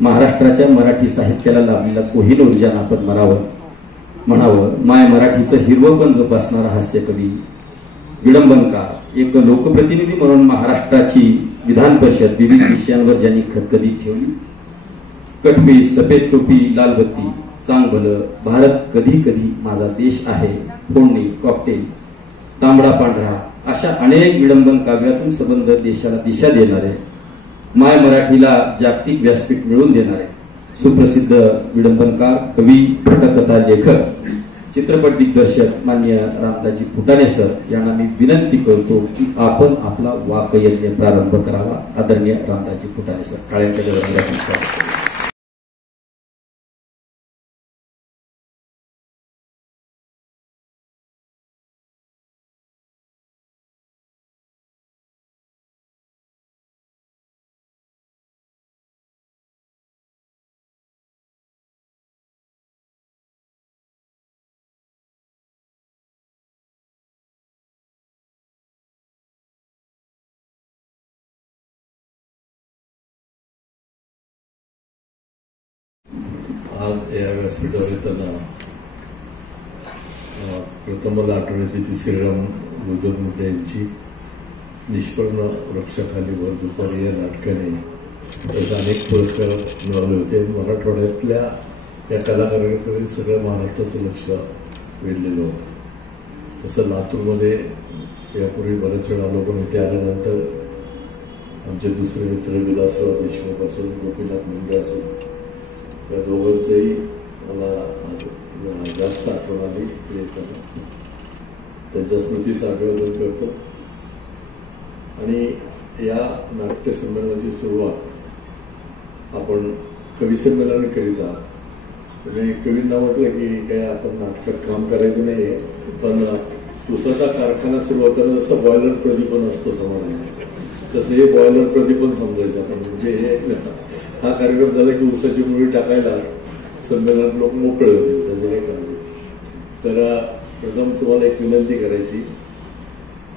महाराष्ट्राच्या मराठी साहित्याला लाभलेला कोहिनूर ज्यानं आपण म्हणावं, माय मराठीचं हिरवंपण जोपासणारा हास्यकवी, विडंबनकार, एक लोकप्रतिनिधी म्हणून महाराष्ट्राची विधान परिषद विविध विषयांवर ज्यांनी खतखती ठेवली, कटवी, सफेद टोपी, लाल बत्ती, चांग भलं, भारत कधी कधी माझा देश आहे, फोडणी, कॉकटेल, तांबडा पांढरा अशा अनेक विडंबन काव्यातून संबंध देशाला दिशा देणारे, माय मराठीला जागतिक व्यासपीठ मिळवून देणारे सुप्रसिद्ध विडंबनकार, कवी, पटकथा लेखक, चित्रपट दिग्दर्शक माननीय रामदाजी फुटाणे सर यांना मी विनंती करतो की आपण आपला वाकयज्ञ प्रारंभ करावा. आदरणीय रामदाजी फुटाणे सर, टाळ्यांच्या गजरात. आज या व्यासपीठावर येताना प्रथमच आठवड्यातील श्रीराम रुद्रमुद्रे यांची निष्पर्ण वृक्षाखाली भर दुपारी या नाटकाने त्याचे अनेक पुरस्कार मिळवले होते. मराठवाड्यातल्या या कलाकारांकडे सगळं महाराष्ट्राचं लक्ष वेधलेलं होतं. तसं लातूरमध्ये यापूर्वी बऱ्याच वेळा आलो, पण इथे आल्यानंतर आमचे दुसरे मित्र विलासराव देशमुख असून, गोपीनाथ मुंडे असून, या दोघांचंही मला जास्त आठवण आली. त्यांच्या स्मृतीचं अभिवादन करतो. आणि या नाट्य संमेलनाची सुरुवात आपण कवी संमेलन करीत आहात. म्हणजे कवींना म्हटलं की काय आपण नाटकात काम करायचं नाही आहे, पण उसाचा कारखाना सुरू होताना जसं बॉयलर प्रदीपन असतं समाजाने, तसं हे बॉयलर प्रदीपन समजायचं आपण. म्हणजे हे हा कार्यक्रम झाला की उसाची मुळी टाकायला संमेलन लोक मोकळे होतील, त्याचं काही काळजी. तर प्रथम तुम्हाला एक विनंती करायची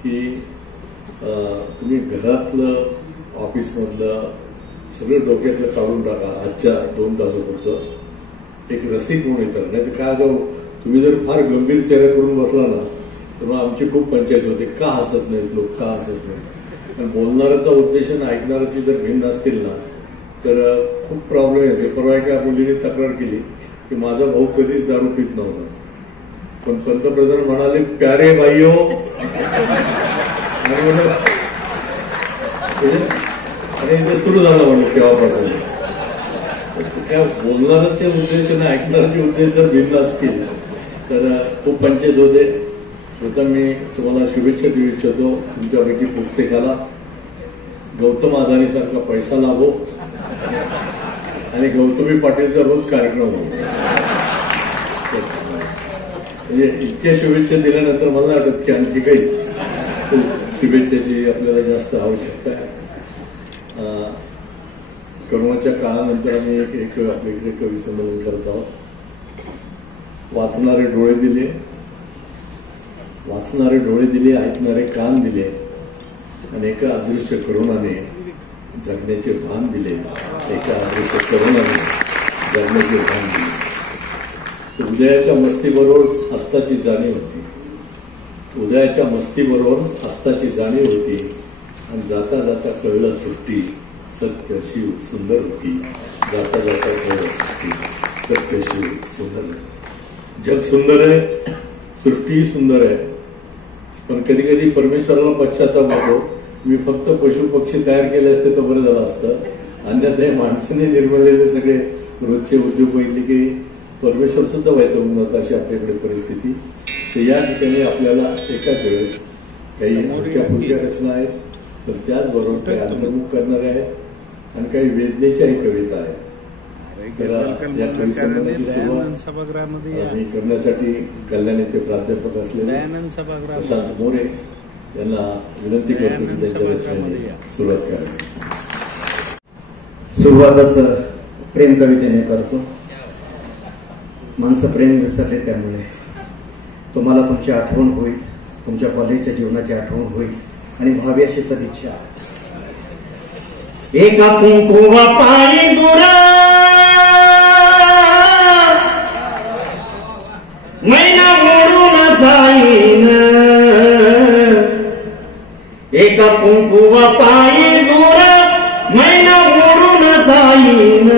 की तुम्ही घरातलं, ऑफिसमधलं सगळं डोक्यातलं काढून टाका आजच्या 2 तासापुरतं. एक रसिक म्हणून येतात, नाही तर काय जाऊ, तुम्ही जर फार गंभीर चेहरा करून बसला ना तर मग आमची खूप पंचायत होते, का हसत नाहीत लोक, का हसत नाहीत. पण बोलणाऱ्याचा उद्देश आणि ऐकणाऱ्याची जर भिन्न असतील ना तर खूप प्रॉब्लेम येते. परवा एका मुलीने तक्रार केली की माझा भाऊ कधीच दारू पित नव्हता, पण पंतप्रधान म्हणाले प्यारे भाईयो, आणि ते सुरू झालं म्हणून तेव्हापासून. त्या बोलणाऱ्याचे उद्देश आणि ऐकणाऱ्याचे उद्देश जर भिन्न असतील तर खूप पंचायत होते. प्रथम मी तुम्हाला शुभेच्छा देऊ इच्छितो. तुमच्यापैकी प्रत्येकाला गौतम अदानी सारखा पैसा लाभो आणि गौतमी पाटीलचा रोज कार्यक्रम हो. म्हणजे इतक्या शुभेच्छा दिल्यानंतर मला वाटत की आणखी काही शुभेच्छाची आपल्याला जास्त आवश्यकता आहे. करोनाच्या काळानंतर आम्ही एक आपल्याकडे कवी संमेलन करत आहोत. वाचणारे डोळे दिले, ऐकणारे कान दिले, आणि एका अदृश्य करोनाने जगण्याचे भान दिले. एका अदृश्य करोनाने जगण्याचे भान दिले. उदयाच्या मस्तीबरोबरच अस्ताची जाणीव होती. उदयाच्या मस्तीबरोबरच अस्ताची जाणीव होती. आणि जाता जाता कळलं सृष्टी सत्य शिव सुंदर होती. जाता जाता कळलं सृष्टी सत्य शिव सुंदर. जग सुंदर आहे, सृष्टी सुंदर आहे, पण कधी कधी परमेश्वराला पश्चाताप होतो. मी फक्त पशु पक्षी तयार केले असते तर बरं झालं असतं. अन्यथा माणसाने निर्मिलेले सगळे रोजचे उद्योग बघितले की परमेश्वर सुद्धा व्हायचं होत. अशी आपल्याकडे परिस्थिती. तर या ठिकाणी आपल्याला एकाच वेळेस काही पुढच्या रचना आहेत, पण त्याचबरोबर काही अंतर्मुख करणारे आहेत आणि काही वेदनेच्याही कविता आहेत. या कवी संमेलनाची सुरुवात आम्ही करण्यासाठी कल्याण येथे प्राध्यापक असलेले प्रशांत मोरे यांना विनंती करतो की त्यांच्या रचनेने सुरुवात करावी. सुरुवातच प्रेम कवितेने करतो. माणसं प्रेम विसरले, त्यामुळे तुम्हाला तुमची आठवण होईल, तुमच्या कॉलेजच्या जीवनाची आठवण होईल आणि व्हावी अशी सदिच्छा. एका कुंकुवा पायी गुरा एका कुंकुवा पायी दूर मैना मोडून जाईन,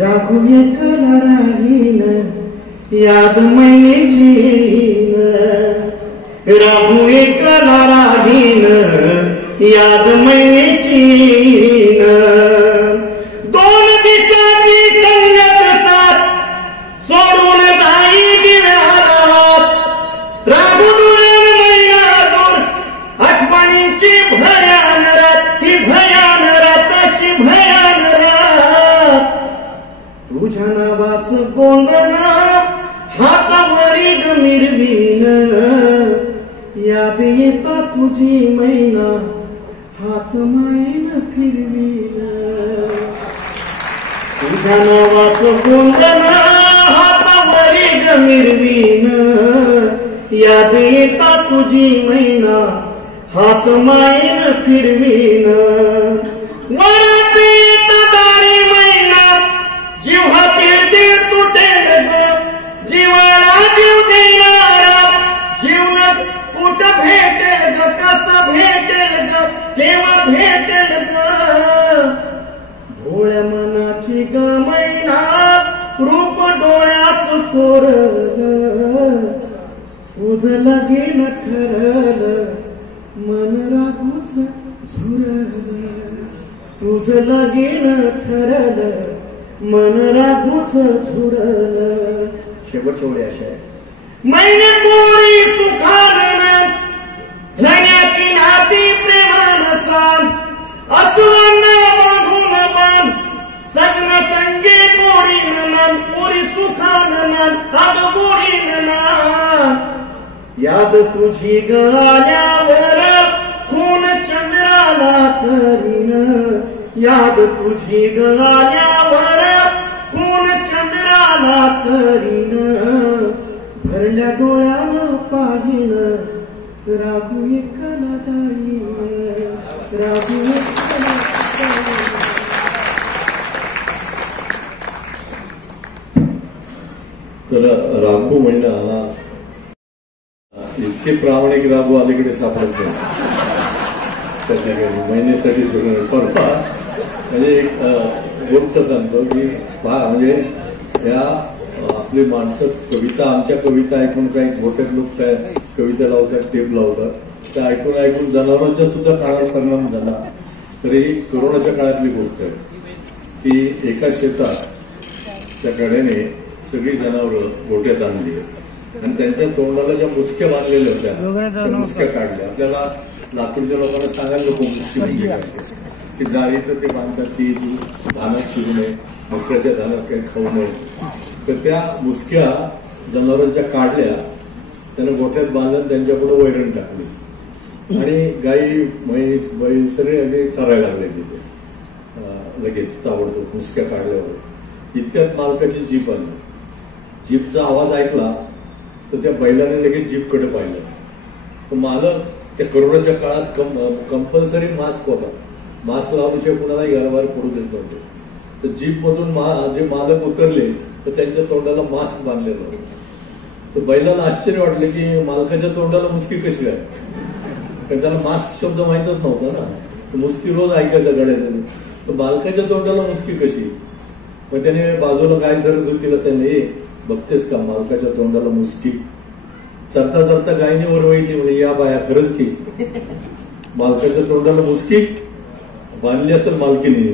राखू एकला राहीन याद मैनेची, राखू एकला राहीन याद मैनेची. दोन दिवसाची संगत साथ सोडून जाई दिव्यारात, राखू दुरण मैना दूर आठवणींची भयान रात, ही भयान राताची भयान रात. तुझ्या नावाचं गोंधन हातावरी मिरवीन, याद येता तुझी मैना हात मायन फिरवीन. तुझ्या नावाचं गोंधन हातावरी मिरवीन, याद येता तुझी मैना हात मायन फिरवीन. वरात येता दारी मैना जीवा ते तुटेल ग, जीवाला जीव देणारा जीवनात कुठं भेटेल ग, कसं भेटेल ग, केव्हा भेटेल ग. भोळ्या मनाची ग मैना रूप डोळ्यात कोरलं, तुझ लगीन ठरलं मन रागूच झुरलं, तुझ लगीन ठरलं मन रागूच झुरलं. शेवटच्या ओळी अशा आहे. मैने पोळी सुखानं धन्याची नाती प्रेमान सांग, असुरांना बांधून बांध सजन संगे गोडीन मान, पोळी सुखानं मान अग गोडीन मान. याद तुझी ग आल्यावर खून चंद्राला करीन, याद तुझी ग आल्यावर खून चंद्राला करीन. भरल्या डोळ्यानं पाहिन राहू एकला दाईन, राहू एकला दाईन. तर राघू महिना इतके प्रामाणिक राघू अलीकडे सापडत नाही त्या ठिकाणी महिन्यासाठी परवा. म्हणजे एक गोष्ट सांगतो की म्हणजे या आपली माणसं कविता, आमच्या कविता ऐकून काही मोठे लोक काय कविता लावतात, टेप लावतात, त्या ऐकून ऐकून जनावरांच्या सुद्धा काळावर परिणाम झाला. तर ही कोरोनाच्या काळातली गोष्ट आहे की एका शेतात त्या कड्याने सगळी जनावरं गोठ्यात आणली आणि त्यांच्या तोंडाला ज्या मुसक्या बांधलेल्या होत्या त्या मुसक्या काढल्या. आपल्याला लातूरच्या लोकांना सांगायला नको मुसकी म्हणजे काय, की जाळीचं ते बांधतात ती धानात शिरू नये, मुसक्याच्या धानात काही खाऊ नये. तर त्या मुसक्या जनावरांच्या काढल्या, त्यानं गोठ्यात बांधून त्यांच्या पुढे वैरण टाकली आणि गाई म्हैस बैल सगळे अगदी चरायला लागले तिथे लगेच ताबडतोब मुसक्या काढल्यावर. इतक्यात मालकाची जीप आली. जीपचा आवाज ऐकला तर त्या बैलाने लगेच जीपकडे पाहिलं. तर मालक त्या कोरोनाच्या काळात कंपल्सरी मास्क होता, मास्क लावल्याशिवाय कुणालाही घराबाहेर पडू देत नव्हते. तर जीपमधून जे मालक उतरले तर त्यांच्या तोंडाला मास्क बांधलेलं होतं. तर बैलाला आश्चर्य वाटलं की मालकाच्या तोंडाला मुसकी कशी आहे, कारण त्याला मास्क शब्द माहीतच नव्हता ना. मुसकी रोज ऐकायचा गड्याचं. तर मालकाच्या तोंडाला मुसकी कशी. मग त्याने बाजूला काय सरत होती तिला सांगितलं, बघतेस का मालकाच्या तोंडाला मुसकी. चरता चरता गायने वरवैली म्हणजे या बाया खरंच की मालकाच्या तोंडाला मुसकी बांधली असेल मालकीने.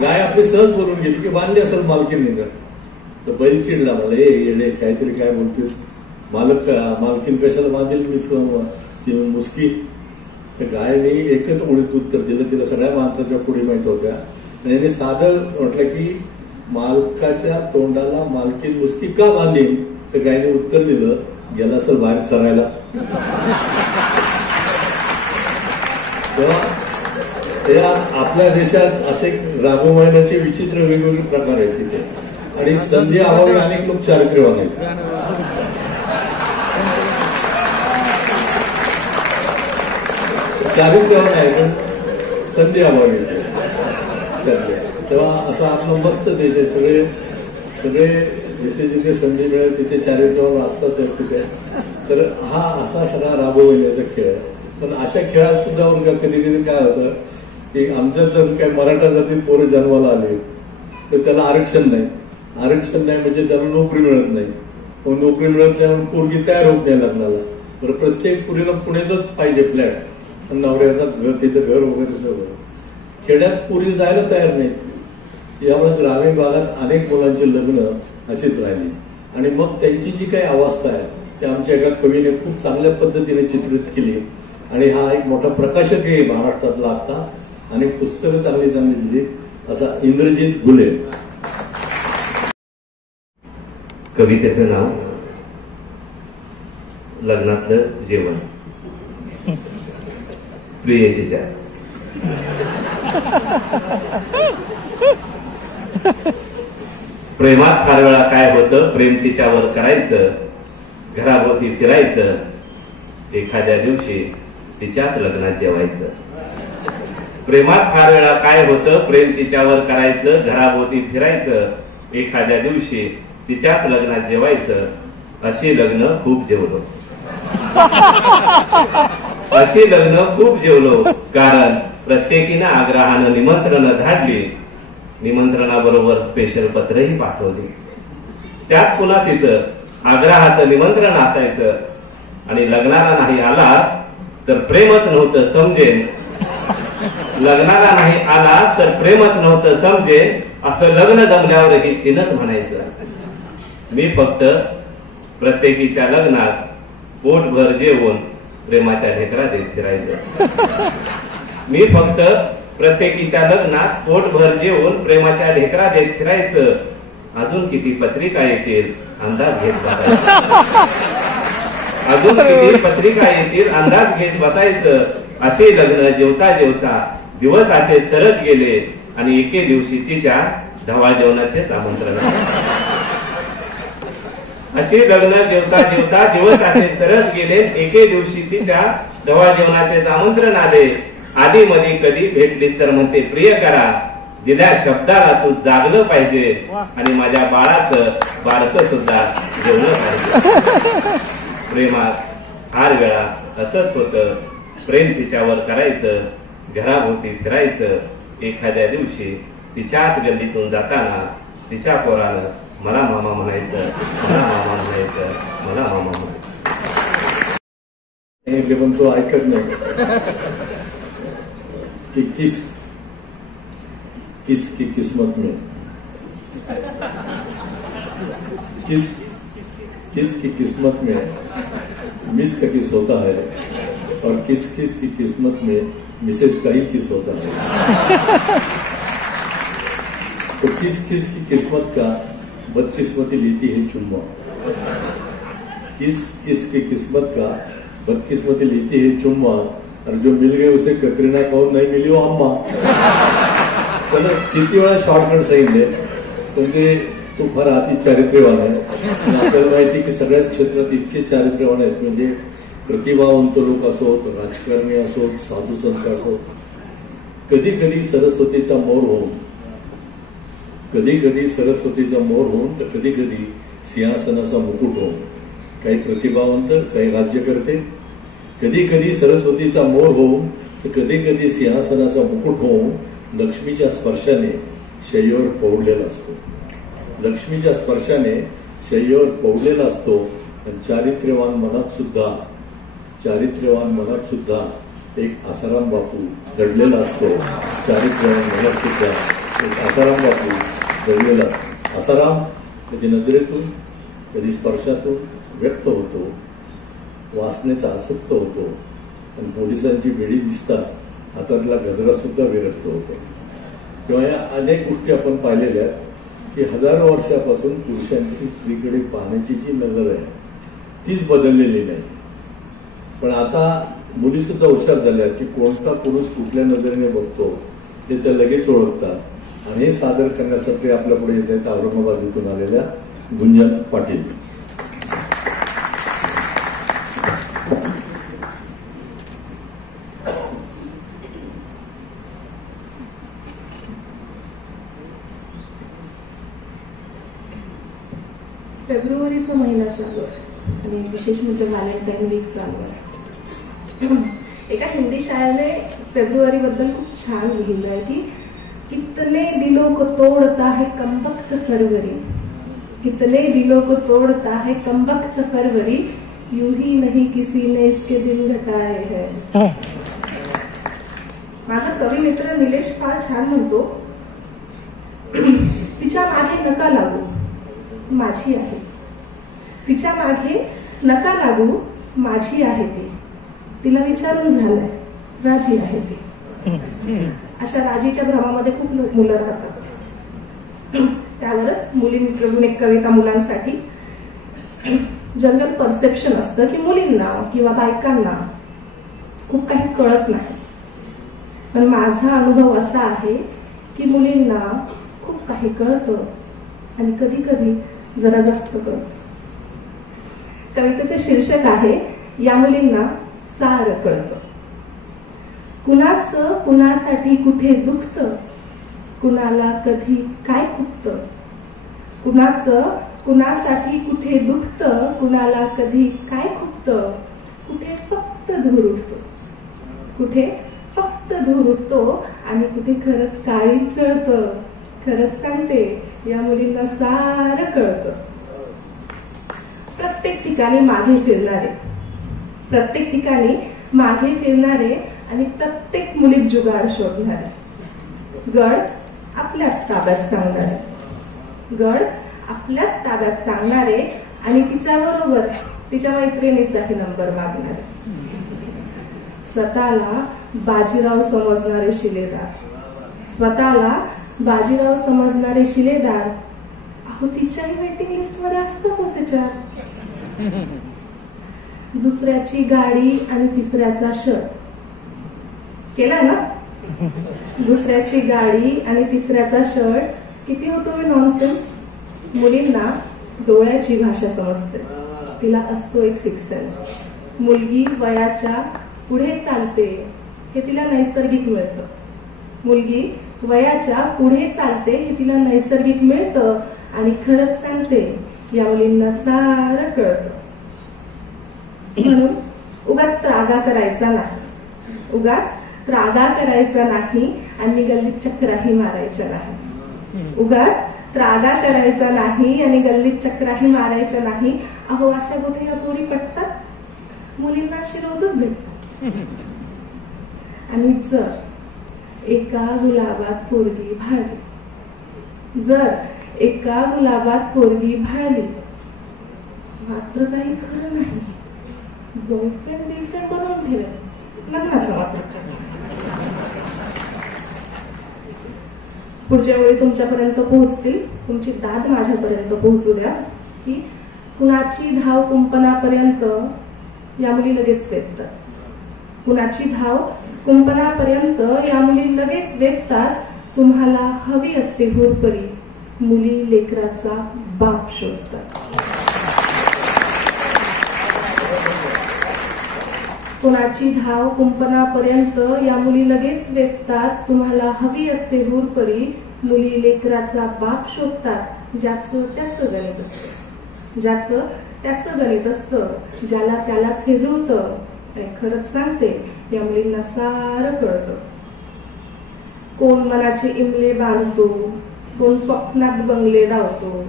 गाय आपली सहज बोलून गेली की बांधली असेल मालकीने. तर बैल चिडला, मला येडे काहीतरी काय बोलतेस, मालकीन कशाला बांधेल ती मुसकी. तर गायने एकच ओळीत उत्तर दिलं, तिला सगळ्या माणसाच्या पुढे माहित होत्या. आणि साधं म्हटलं की मालकाच्या तोंडाला मालकीन मुसकी का बांधेल. तर गायने उत्तर दिलं, गेला असेल बाहेर चरायला. तेव्हा आपल्या देशात असे राघू महिन्याचे विचित्र वेगवेगळे प्रकार आहेत तिथे. आणि संधी अभावी अनेक लोक चारित्र्यवान आहेत. चारित्र्यवान आहे पण संधी अभावी तेव्हा असा आपला मस्त देश आहे. सगळे जिथे जिथे संधी मिळेल तिथे चारित्र्यवान असतातच तिथे. तर हा असा सगळा राबवण्याचा खेळ. पण अशा खेळात सुद्धा कधी कधी काय होतं की आमच्या जर काय मराठा जातीत पोरं जन्माला आले तर त्याला आरक्षण नाही. आरक्षण नाही म्हणजे त्याला नोकरी मिळत नाही. मग नोकरी मिळत नाही म्हणून पोरगी तयार होत नाही लग्नाला. बरं प्रत्येक पुरीला पुण्यातच पाहिजे फ्लॅट, नवऱ्याचा घर, तिथं घर वगैरे सगळं. खेड्यात पुरी जायला तयार नाही. यामुळे ग्रामीण भागात अनेक मुलांची लग्न अशीच राहिली. आणि मग त्यांची जी काही अवस्था आहे ती आमच्या एका कवीने खूप चांगल्या पद्धतीने चित्रित केली. आणि हा एक मोठा प्रकाशक आहे महाराष्ट्रातला आता, आणि पुस्तकं चांगली चांगली दिली असा इंद्रजित घुले. कवितेचं नाव लग्नातलं जेवण. प्रियसीच्या प्रेमात फार वेळा काय होतं, प्रेम तिच्यावर करायचं, घराभोवती फिरायचं, एखाद्या दिवशी तिच्याच लग्नात जेवायचं. प्रेमात फार वेळा काय होतं, प्रेम तिच्यावर करायचं, घराभोवती फिरायचं, एखाद्या दिवशी तिच्याच लग्नात जेवायचं. अशी लग्न खूप जेवलो, अशी लग्न खूप जेवलो, कारण प्रत्येकीनं आग्रहानं निमंत्रणं धाडली, निमंत्रणाबरोबर स्पेशल पत्रही पाठवली. त्यात पुन्हा तिचं आग्रहाचं निमंत्रण असायचं, आणि लग्नाला नाही आलास तर प्रेमच नव्हतं समजेन, लग्नाला नाही आलास तर प्रेमच नव्हतं समजेन, असं लग्न जमल्यावरही तिनंच म्हणायचं. मी फक्त प्रत्येकीच्या लग्नात पोटभर जेवून प्रेमाच्या ढेकरा देत फिरायचं. मी फक्त प्रत्येकीच्या लग्नात पोटभर जेवून प्रेमाच्या ढेकरा देत फिरायचं. अजून किती पत्रिका येतील अंदाज घेत बसायचं, अजून किती पत्रिका येतील अंदाज घेत बसायचं. असे लग्न जेवता जेवता दिवस असे सरत गेले, आणि एके दिवशी तिच्या ढवाळ जेवणाचेच आमंत्रण. अशी लग्न जेवता जेवता दिवस असे सरस गेले, एके दिवशी तिच्या ढवाळ जेवणाचे आमंत्रण आले. आधी मध्ये कधी भेटलीस तर म्हणते प्रिय करा, दिल्या शब्दाला तू जागलं पाहिजे, आणि माझ्या बाळाचं बारसं सुद्धा जेवलं पाहिजे. प्रेमात फार वेळा असंच होतं, प्रेम तिच्यावर करायचं, घराभोवती फिरायचं, एखाद्या दिवशी तिच्याच गल्लीतून जाताना तिच्या पोरानं मला मामा म्हणायचं, मला मामा म्हणायचं, मला मामा म्हणायचं. पण तो ऐकत नाही. कि किस किस की किस्मत में, किस किस की किस्मत में मिस का किस होता है, और किस किस की किस्मत में मिसेस का ही किस होता है. तो किस किस की किस्मत का बदकिस्मती लेती है चुम्मा, किस किस की किस्मत का बदकिस्मती लेती है चुम्मा, और जो मिल गए उसे कतरीना कौर, नहीं मिली वो अम्मा. त्याला किती वेळा शॉर्टकट सांगितले, पण ते तो फार अति चारित्र्यवान आहे. आपल्याला माहिती की सगळ्याच क्षेत्रात इतके चारित्र्यवान आहेत, म्हणजे प्रतिभावंत लोक असोत, राजकारणी असोत, साधू संत असोत. कधी कधी सरस्वतीचा मोर होऊन, कधी कधी सरस्वतीचा मोर होऊन, तर कधी कधी सिंहासनाचा मुकुट होऊन. काही प्रतिभावंत, काही राज्यकर्ते. कधी कधी सरस्वतीचा मोर होऊन, तर कधी कधी सिंहासनाचा मुकुट होऊन लक्ष्मीच्या स्पर्शाने शय्येवर पौडलेला असतो. लक्ष्मीच्या स्पर्शाने शय्येवर पौडलेला असतो. आणि चारित्र्यवान मनात सुद्धा एक आसाराम बापू दडलेला असतो. चारित्र्यवान मनात सुद्धा एक आसाराम बापू दडलेला असतो. आसाराम कधी नजरेतून, कधी स्पर्शातून व्यक्त होतो, वासनेचा आसक्त होतो, आणि पोलिसांची बेडी दिसताच हातातला गजरा सुद्धा विरक्त होतो. किंवा या अनेक गोष्टी आपण पाहिलेल्या आहेत की हजारो वर्षापासून पुरुषांची स्त्रीकडे पाहण्याची जी नजर आहे तीच बदललेली नाही. पण आता मुली सुद्धा हुशार झाल्या की कोणता पुरुष कुठल्या नजरेने बघतो हे त्या लगेच ओळखतात. आणि हे सादर करण्यासाठी आपल्या पुढे येत आहेत औरंगाबाद इथून आलेल्या गुंजन पाटील. फेब्रुवारीचा महिना चालू आहे. आणि विशेष म्हणजे व्हॅलेंटाईन वीक चालू आहे. एका हिंदी शाळेने फेब्रुवारी बद्दल खूप छान लिहिलं आहे की कितने दिलों को तोड़ता है कमबख्त फरवरी, कितने दिलों को तोड़ता है कमबख्त फरवरी, यूं ही नहीं किसी ने इसके दिल घटाए हैं. माझा कवी मित्र निलेश फार छान म्हणतो, तिच्या मागे नका लागू माझी आहे, तिच्या मागे नका लागू माझी आहे ती, तिला विचारून झालंय राजी आहे ती. अशा राजीच्या भ्रमामध्ये खूप मुलं राहतात. त्यावरच मुली मित्र म्हणून एक कविता मुलांसाठी. जनरल परसेप्शन असतं की मुलींना किंवा बायकांना खूप काही कळत नाही, पण माझा अनुभव असा आहे की मुलींना खूप काही कळतं आणि कधी कधी जरा जास्त कळतं. कवितेचे शीर्षक आहे या मुलींना सारं कळतं. कुणाचं कुणासाठी कुठे दुखतं, कुणाला कधी काय खुपतं, कुणाचं कुणासाठी कुठे दुखतं, कुणाला कधी काय खुपतं, कुठे फक्त धूर उठतो, कुठे फक्त धूर उठतो आणि कुठे खरंच काळीच जळतं. खरंच सांगते या मुलींना सारं कळतं. प्रत्येक ठिकाणी मागे फिरणारे, प्रत्येक ठिकाणी मागे फिरणारे आणि प्रत्येक मुलीत जुगाड शोधणारे, गड आपल्याच ताब्यात सांगणारे, गड आपल्याच ताब्यात सांगणारे आणि तिच्याबरोबर तिच्या मैत्रिणीचाही नंबर मागणारे, स्वतःला बाजीराव समजणारे शिलेदार, स्वतःला बाजीराव समजणारे शिलेदार. अहो तिच्याही वेटिंग लिस्ट मध्ये असतातच त्याच्या. दुसऱ्याची गाडी आणि तिसऱ्याचा शर्ट केला ना, दुसऱ्याची गाडी आणि तिसऱ्याचा शर्ट. किती होतो नॉनसेन्स. मुलींना डोळ्याची भाषा समजते, तिला असतो एक सिक्स सेन्स. मुलगी वयाच्या पुढे चालते हे तिला नैसर्गिक मिळतं, मुलगी वयाच्या पुढे चालते हे तिला नैसर्गिक मिळतं. आणि खरंच सांगते या मुलींना सारं कळतं. म्हणून उगाच त्रागा करायचा नाही, उगाच त्रागा करायचा नाही आणि गल्लीत चक्राही मारायच्या नाही, उगाच त्रागा करायचा नाही आणि गल्लीत चक्राही मारायच्या नाही. अहो अशा कुठे या पोरी पटतात, मुलींना अशी रोजच भेटतात. आणि जर एका गुलाबात पोरगी भाळली, जर एका गुलाबात पोरगी भाळली, मात्र काही खरं नाही, बॉयफ्रेंड गर्लफ्रेंड बनवून ठेवेल, लग्नाचा मात्र खरं. पुढच्या वेळी तुमच्यापर्यंत पोहोचतील, तुमची दाद माझ्यापर्यंत पोहोचू द्या की कुणाची धाव कुंपणापर्यंत या मुली लगेच वेधतात, कुणाची धाव कुंपणापर्यंत या मुली लगेच वेधतात. तुम्हाला हवी असते हुरपरी, मुली लेकराचा बाप शोधतात. कुणाची धाव कुंपणापर्यंत या मुली लगेच वेधतात. तुम्हाला हवी असते हुरपरी, मुली लेकराचा बाप शोधतात. ज्याचं त्याचं गणित असतं, ज्याचं त्याचं गणित असतं, ज्याला त्यालाच हे जुळतं. आणि खरंच सांगते या मुलींना सारं कळतं. कोण मनाचे इमले बांधतो, कोण स्वप्नात बंगले धावतो,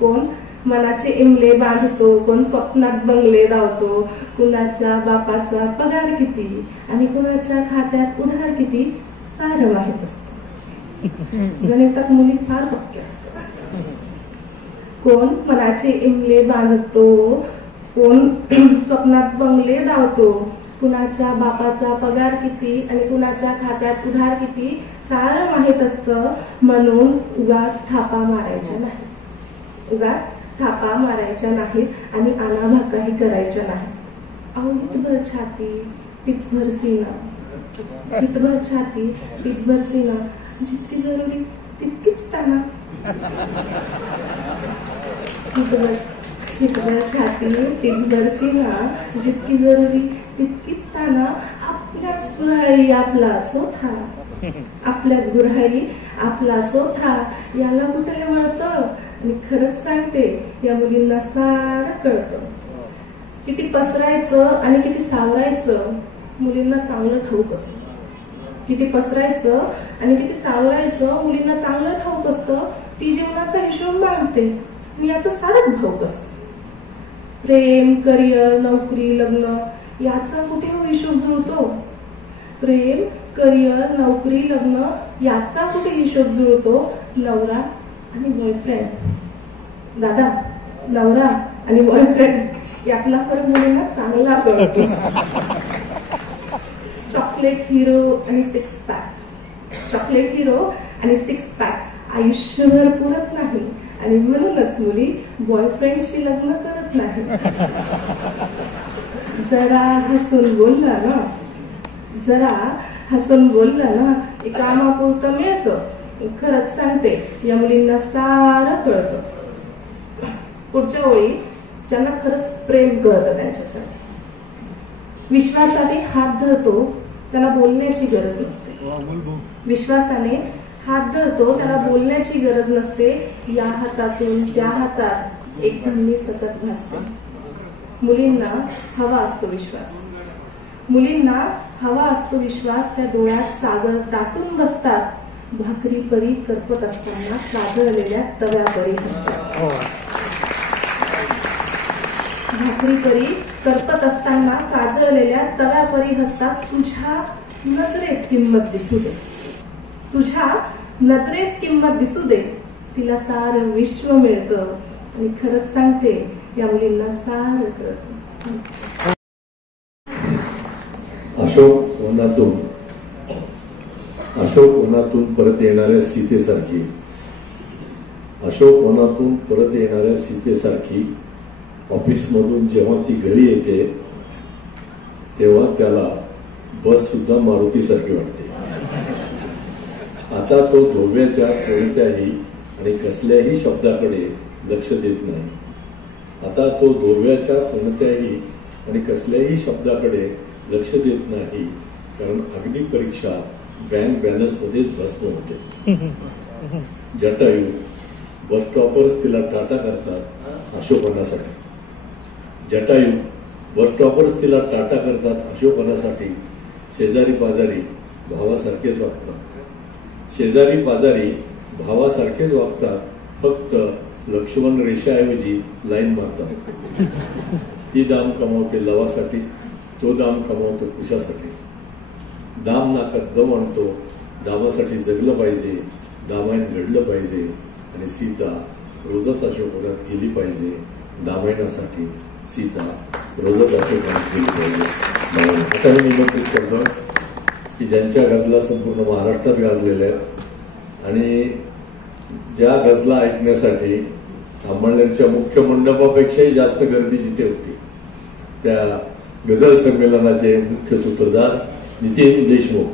कोण मनाचे इमले बांधतो, कोण स्वप्नात बंगले धावतो. कुणाच्या बापाचा पगार किती आणि कुणाच्या खात्यात उधार किती सारं माहित असतं. गणितात मुली फार पक्के असतात. कोण मनाचे इमले बांधतो, कोण स्वप्नात बंगले धावतो, कुणाच्या बापाचा पगार किती आणि कुणाच्या खात्यात उधार किती सारं माहित असतं. म्हणून उगाच थापा मारायच्या नाही, उगाच थापा मारायच्या नाहीत आणि आनाभाकाही करायच्या नाही. अहो हितभर छाती तीचभर सीना, हितभर छाती तीचभर सीना, जितकी जरुरी तितकीच ताना. हितभर छाती तीचभर सीना, जितकी जरुरी तितकीच ताना. आपल्याच गुऱ्हाळी आपला चोथा, आपल्याच गुऱ्हाळी आपला चोथा. याला कुठे वळतं. आणि खरंच सांगते या मुलींना सारं कळतं. किती पसरायचं आणि किती सावरायचं मुलींना चांगलं ठाऊक असतं. किती पसरायचं आणि किती सावरायचं मुलींना चांगलं ठाऊक असतं. ती जीवनाचा हिशोब मांडते आणि याचं सारच भाऊक असतं. प्रेम, करिअर, नोकरी, लग्न याचा कुठे हिशोब जुळतो? प्रेम, करिअर, नोकरी, लग्न याचा कुठे हिशोब जुळतो? नवरा आणि बॉयफ्रेंड. दादा, नवरा आणि बॉयफ्रेंड यातला फरक मुलींना चांगला कळतो. चॉकलेट हिरो आणि सिक्स पॅक. चॉकलेट हिरो आणि सिक्स पॅक आयुष्यभर पुरत नाही आणि म्हणूनच मुली बॉयफ्रेंडशी लग्न करत नाही. जरा हसून बोलला ना, जरा हसून बोलला ना, कामापुरतं मिळतं. खरंच सांगते, या मुलींना सारं कळतं. पुढच्या ओळी ज्यांना खरंच प्रेम कळतं त्यांच्यासाठी. विश्वासाने हात धरतो त्याला बोलण्याची गरज नसते. विश्वासाने हात धरतो त्याला बोलण्याची गरज नसते. या हातातून त्या हातात एक धमनी सतत भासते. मुलींना हवा असतो विश्वास. मुलींना हवा असतो विश्वास. त्या डोळ्यात सागर दाटून बसतात. भाकरी परी करपत असताना काजळलेल्या तव्यापरी हसतात. भाकरी परी करपत असताना काजळलेल्या तव्यापरी हसतात. तुझ्या नजरेत किंमत दिसू दे. तुझ्या नजरेत किंमत दिसू दे. तिला सारं विश्व मिळतं आणि खरंच सांगते, या मुलींना सारं कळतं. अशोक वनातून परत येणाऱ्या सीतेसारखी, अशोक वनातून परत येणाऱ्या सीतेसारखी ऑफिसमधून जेव्हा ती घरी येते तेव्हा त्याला बस सुद्धा मारुतीसारखी वाटते. आता तो धोब्याच्या कोणत्याही आणि कसल्याही शब्दाकडे लक्ष देत नाही. आता तो धोब्याच्या कोणत्याही आणि कसल्याही शब्दाकडे लक्ष देत नाही, कारण अग्नी परीक्षा बँक बॅलन्स मध्येच भस्म होते. जटायू बस स्टॉपवरच तिला टाटा करतात अशोकवनासाठी. जटायू बस स्टॉपवरच तिला टाटा करतात अशोकवनासाठी. शेजारी पाजारी भावासारखेच वागतात. शेजारी पाजारी भावासारखेच वागतात. फक्त लक्ष्मण रेषाऐवजी लाईन मारतात. ती दाम कमावते लवासाठी, तो दाम कमावतो कुशासाठी. दाम नाकात दम आणतो. दामासाठी जगलं पाहिजे, दामायण घडलं पाहिजे आणि सीता रोजच अशोकवनात गेली पाहिजे. दामायणासाठी सीता रोजच अशोकवनात गेली पाहिजे. आता मी निमंत्रित करतो की ज्यांच्या गजला संपूर्ण महाराष्ट्रात गाजलेल्या आहेत आणि ज्या गजला ऐकण्यासाठी अंमळनेरच्या मुख्य मंडपापेक्षाही जास्त गर्दी जिथे होती, त्या गझल संमेलनाचे मुख्य सूत्रधार नितीन देशमुख.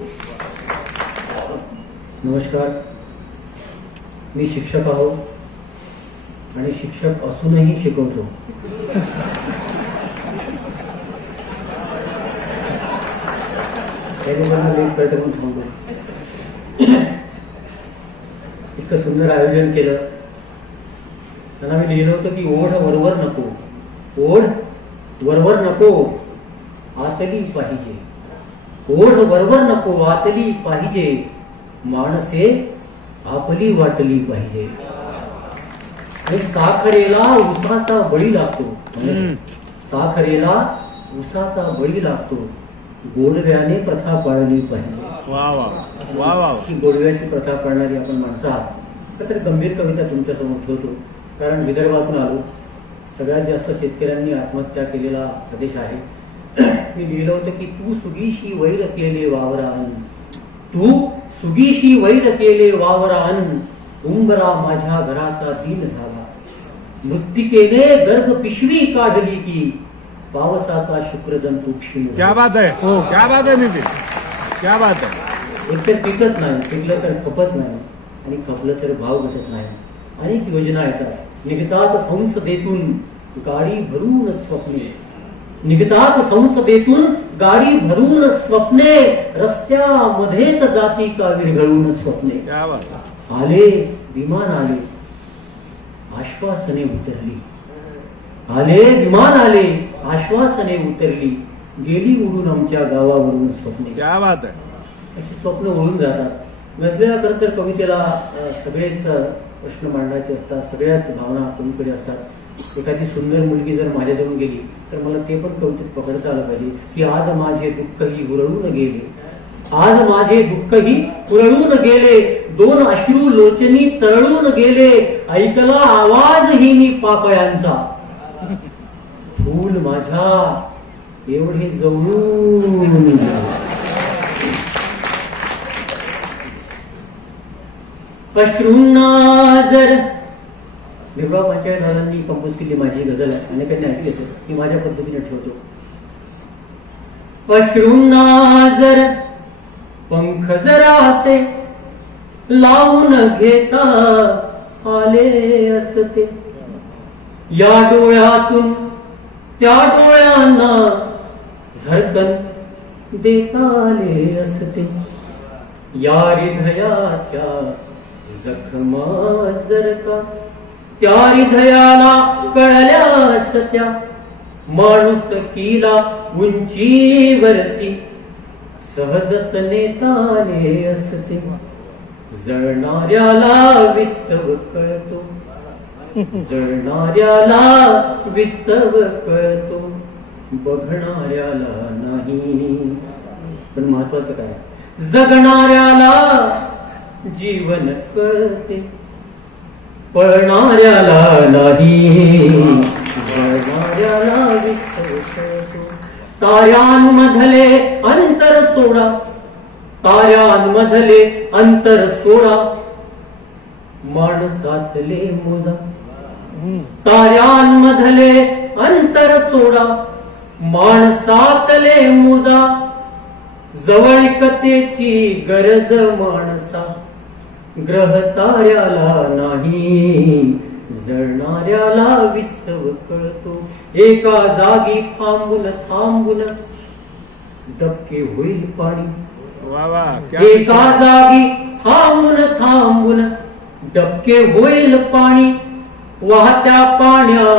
नमस्कार. मी शिक्षक आहो आणि शिक्षक असूनही शिकवतो. इतकं सुंदर आयोजन केलं. त्यांना मी लिहिलं होतं की ओढ वरवर नको, ओढ वरवर नको, आतली पाहिजे. ओढ वरवर नको, आतली पाहिजे. माणसे आपली वाटली पाहिजे. साखरेला उसाचा बळी लागतो. साखरेला उसाचा बळी लागतो. गोडव्याने प्रथा पाळली पाहिजे. ही गोडव्याची प्रथा पाळणारी आपण माणसं आहात. तर गंभीर कविता तुमच्या समोर ठेवतो, कारण विदर्भातून आलो. सगळ्यात जास्त शेतकऱ्यांनी आत्महत्या केलेला प्रदेश आहे. मी लिहिलं होतं की तू सुगीशी वैर केले वावरान, तू सुगीशी वैर केले वावरान, उंबरा माझ्या घराचा दीन झाला. मृत्तिकेने गर्भ पिशवी काढली की पावसाचा शुक्रजंतू क्षीण. क्या बात है, क्या बात है नितीन, क्या बात है. एकतर पिकत नाही, पिकलं तर खपत नाही आणि खपलं तर भाव घटत नाही. अनेक योजना येतात. निघतात संसदेतून गाडी भरून स्वप्ने, निघतात संसदेतून गाडी भरून स्वप्ने, रस्त्यामध्येच जाती का विरघळून स्वप्ने. आले विमान आले, आश्वासने उतरली, आले विमान आले, आश्वासने उतरली, गेली उडून आमच्या गावावरून स्वप्ने. क्या बात आहे. अशी स्वप्न उडून जातात. खरं तर कवितेला सगळेच प्रश्न मांडायचे असतात, सगळ्याच भावना कवीकडे असतात. एखादी सुंदर मुलगी जर माझ्याजवळ गेली तर मला ते पण कवितेत पकडता आलं पाहिजे की आज माझे दुःखही हुरळून गेले, आज माझे दुःखही हुरळून गेले, दोन अश्रू लोचनी तळून गेले, ऐकला आवाजही मी पाकळ्यांचा, फूल माझ्या एवढे जवळून. अश्रूंना जर निर्भा पंचायत दादांनी कंपोज केली माझी गझल आहे, अनेकांनी ऐकली असेल, मी माझ्या पद्धतीने ठेवतो. अश्रूंना जर पंख जरा असे लावून घेता आले असते, या डोळ्यातून त्या डोळ्यांना झरकन देता आले असते, या हृदयाच्या जखमा जर का त्या हृदयाला कळल्या असत्या, माणुसकीला उंचीवरती सहजच नेताले असते, जळणाऱ्याला विस्तव कळतो, जळणाऱ्याला विस्तव कळतो, बघणाऱ्याला नाही. पण महत्वाचं काय, जगणाऱ्याला जीवन कळते, पळणाऱ्याला नाही, जळणाऱ्याला विस्तव कळतो. ताऱ्यांमधले अंतर सोडा, ताऱ्यांमधले अंतर सोडा, माणसातले मोजा, ताऱ्यांमधले अंतर सोडा, माणसातले मोजा, जवळकतेची गरज माणसा, ग्रह ताऱ्याला नाही, जळणाऱ्याला विस्तव कळतो. एका जागी थांबून थांबून डबके होईल पाणी, एका जागी थांबून थांबून डबके होईल पाणी, वाहत्या पाण्या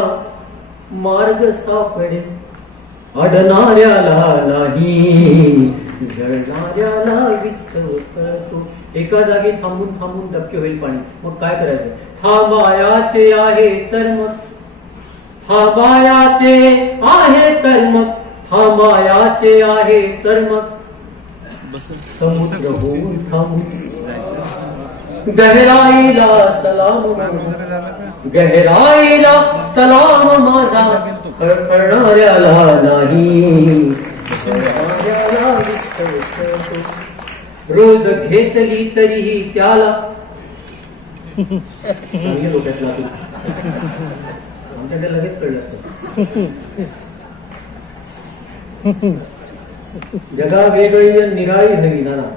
मार्ग सापडेल, अडणाऱ्याला नाही, जळणाऱ्याला विस्तव कळतो. एका जागी थांबून थांबून डबके होईल पाणी. मग काय करायचं, थांबायाचे आहे तर मग, थांबायाचे आहे तर मग, थांबायाचे आहे तर मग, समुद्र होऊन थांबून गहराईला सलाम, गहराईला सलाम माझा, खळखळणाऱ्याला नाही, रोज घेतली तरीही त्याला, आमच्याकडे लगेच कळलं असतं. जगा वेगळी निराळी हवी नाना,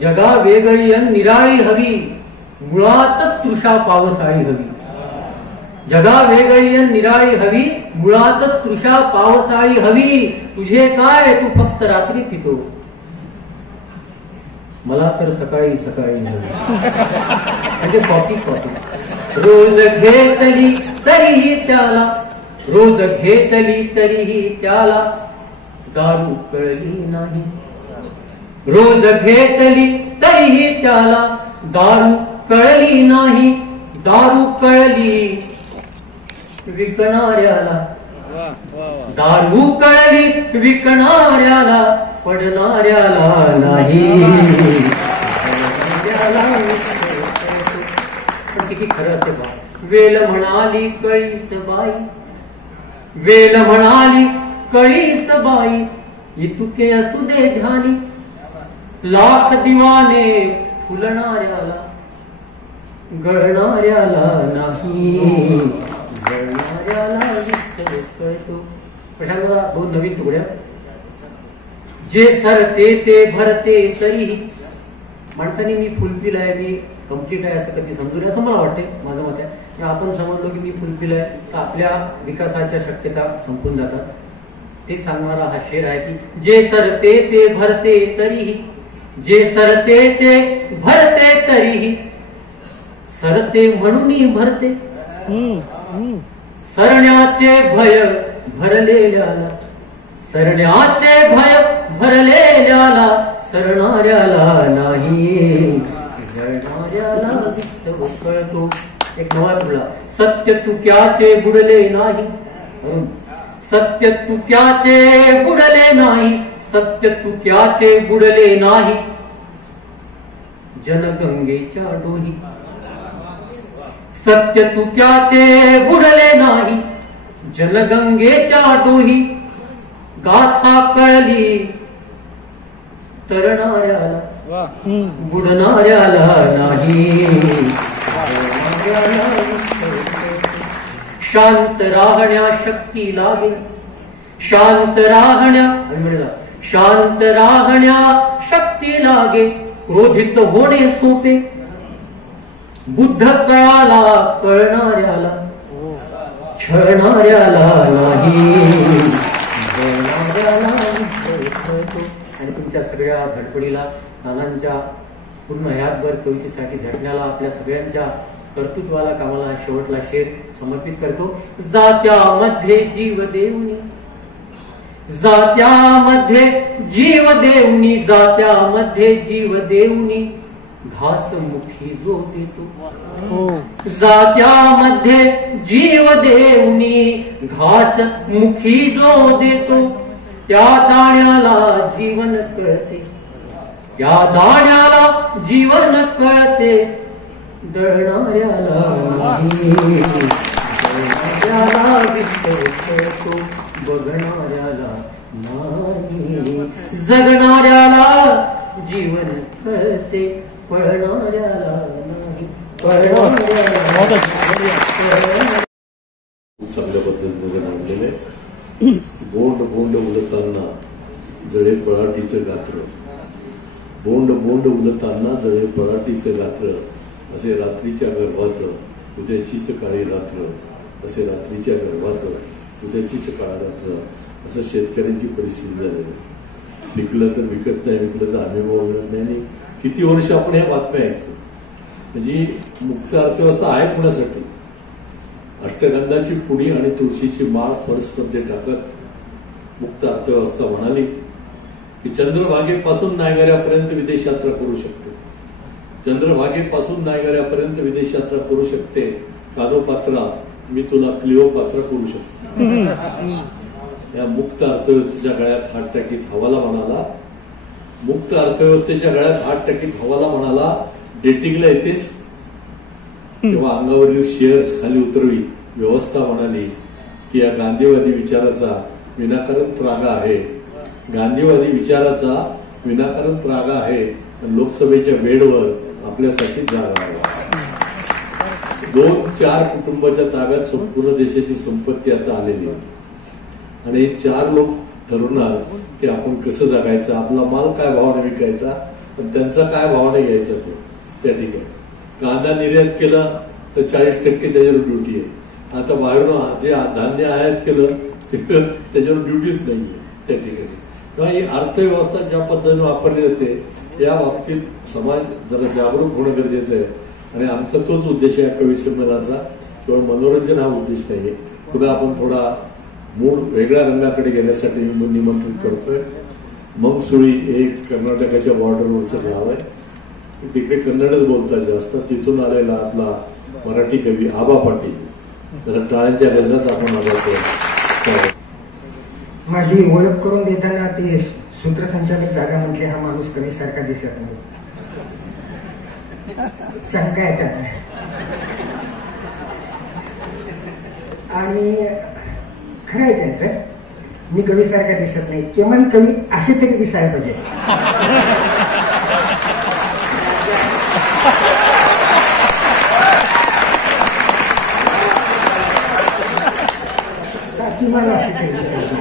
जगा वेगळी निराळी हवी, मुळातच तृषा पावसाळी हवी, जगा वेगळी निराळी हवी, मुळातच तृषा पावसाळी हवी. तुझे काय, तू फक्त रात्री पितो, मला तर सकाळी सकाळी म्हणजे कॉफी कॉफी. रोज घेतली तरीही त्याला, रोज घेतली तरीही त्याला, दारू कळली नाही, रोज घेतली तरीही त्याला, दारू कळली नाही, दारू कळली विकणाऱ्याला, दारू कळली विकणाऱ्याला, पडणाऱ्याला नाही. पण किती खरं असते बा. वेल म्हणाली कळीस बाई, वेल म्हणाली कळीस बाई, इतुके असू दे ध्यानी, लाख दिवाने फुलणाऱ्याला, गळणाऱ्याला नाही, जळणाऱ्याला विस्तव कळतो. कशाला दोन नवीन तुकड्या. जे सरते ते भरते तरीही, माणसाने मी फुलफिल आहे, मी कम्प्लीट आहे असं कधी समजू नये असं मला वाटते, माझं मत आहे. आपण समजलो की मी फुलफिल आहे तर आपल्या विकासाच्या शक्यता संपून जातात. ते सांगणारा हा शेर आहे की जे सरते ते भरते तरीही, जे सरते ते भरते तरीही, सरते म्हणून भरते, सरण्याचे भय भरलेल्याला, सरण्याचे भय भरलेल्याला सरणाऱ्याला नाही, जळणाऱ्याला दिसतो कळतो. एक नवा तुला सत्य तुक्याचे बुडले नाही, सत्य तुक्याचे बुडले नाही, सत्य तुक्याचे बुडले नाही, जनगंगेच्या डोही. सत्य तुक्याचे बुडले नाही, जनगंगेच्या डोही. गाथा कळली तरणाऱ्याला, बुडणाऱ्याला नाही. शांत राहण्या शक्ती लागे, शांत राहण्या, शांत राहण्या शक्ती लागे. क्रोधित होणे सोपे, बुद्ध कळाला कळणाऱ्याला, छळणाऱ्याला नाही. आणि तुमच्या सगळ्या धडपडीला, नानांच्या पूर्ण हयातभर कवितेसाठी झटण्याला, आपल्या सगळ्यांच्या कर्तृत्वाला, कामाला शेवटला शेर समर्पित करतो. जात्यामध्ये जीव देवनी, जात्यामध्ये जीव देवनी, जात्यामध्ये जीव देवनी, घास मुखी जो देतो. जात्यामध्ये जीव देवनी, घास मुखी जो देतो. त्या दाण्याला जीवन कळते, त्या दाण्याला जीवन कळते, दळणाऱ्याला नाही. दळणाऱ्याला दिसतो, बघणाऱ्याला नाही. जगणाऱ्याला जीवन कळते, पळणाऱ्याला नाही. चांगल्या पद्धतीने मांडलेले. बोंड बोंड उलताना जळे पळाटीचं गात्र, बोंड बोंड उलताना जळे पळाटीचं गात्र. असे रात्रीच्या गर्भात उद्याचीच काळी रात्र, असे रात्रीच्या गर्भात उद्याचीच काळी रात्र. असं शेतकऱ्यांची परिस्थिती झालेली. विकलं तर विकत नाही, विकलं तर अनुभव मिळत नाही. आणि किती वर्ष आपण या बातम्या ऐकतो. म्हणजे मुक्त अर्थव्यवस्था आहे कोणासाठी? अष्टगंधाची पुडी आणि तुळशीची माळ पर्समध्ये टाकत मुक्त अर्थव्यवस्था म्हणाली की चंद्रभागेपासून नायगऱ्यापर्यंत विदेश यात्रा करू शकते, चंद्रभागेपासून नायगऱ्यापर्यंत विदेश यात्रा करू शकते. कानोपात्रा मी तुला क्लिओपात्रा करू शकते. या मुक्त अर्थव्यवस्थेच्या गळ्यात हात टाकीत हवाला म्हणाला, मुक्त अर्थव्यवस्थेच्या गळ्यात हात टाकीत हवाला म्हणाला, डेटिंगला येतेस तेव्हा अंगावरील शेअर्स खाली उतरवीत व्यवस्था म्हणाली की या गांधीवादी विचाराचा विनाकारण त्रागा आहे, गांधीवादी विचाराचा विनाकारण त्रागा आहे. लोकसभेच्या बेडवर आपल्यासाठी जागा आहे. 2-4 कुटुंबाच्या ताब्यात संपूर्ण देशाची संपत्ती आता आलेली आहे. आणि 4 लोक ठरवणार की आपण कसं जगायचं, आपला माल काय भावाने विकायचा, पण त्यांचा काय भावाने घ्यायचा तो. त्या ठिकाणी कांदा निर्यात केला तर 40% त्याच्यावर ड्युटी आहे. आता बाहेरून जे धान्य आयात केलं त्याच्यावर ड्युटीच नाहीये त्या ठिकाणी. किंवा ही अर्थव्यवस्था ज्या पद्धतीने वापरली जाते या बाबतीत समाज जरा जागरूक होणं गरजेचं आहे. आणि आमचा तोच उद्देश आहे कवी संमेलनाचा. केवळ मनोरंजन हा उद्देश नाहीये. पुन्हा आपण थोडा मूळ वेगळ्या रंगाकडे घेण्यासाठी मी निमंत्रित करतोय. मंगसुळी हे कर्नाटकाच्या बॉर्डरवरचं गाव आहे. तिकडे कन्नडच बोलतात जास्त. तिथून आलेला आपला मराठी कवी आबा पाटील, जरा टाळ्यांच्या गजरात आपण आलो. माझी ओळख करून देताना ते सूत्रसंचालक दादा म्हटले हा माणूस कवीसारखा दिसत नाही, शंका येतात. आणि खरं आहे त्यांचं, मी कवीसारखा दिसत नाही. किमान कवी असे तरी दिसायला पाहिजे. किमान असे तरी दिसायला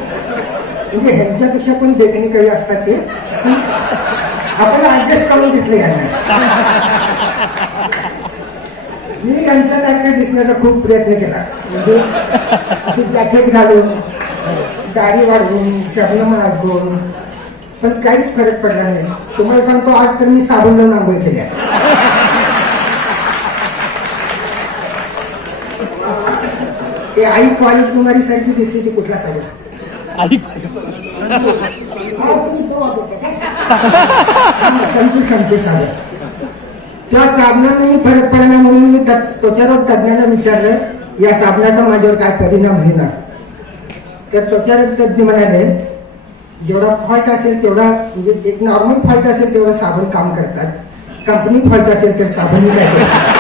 म्हणजे ह्यांच्यापेक्षा पण देखणे कवी असतात ते. आपण ऍडजस्ट करून घेतले यांना. मी यांच्यासारखा दिसण्याचा खूप प्रयत्न केला. म्हणजे जॅकेट घालून, दाढी वाढवून, शबनम अडकून, पण काहीच फरक पडला नाही. तुम्हाला सांगतो आज तर मी साबण आंघोळ केल्या. ते आई कॉलेज कुमारी सारखी दिसते ती कुठला साबण? संची साबण. त्या साबणानेही फरक पडला म्हणून मी त्वचारोग तज्ञांना विचारलं या साबणाचा माझ्यावर काय परिणाम होणार. तर त्वचारोग तज्ञ म्हणाले जेवढा फॉल्ट असेल तेवढा, म्हणजे एक नॉर्मल फॉल्ट असेल तेवढा साबण काम करतात, कंपनी फॉल्ट असेल तर साबणही काय करतात.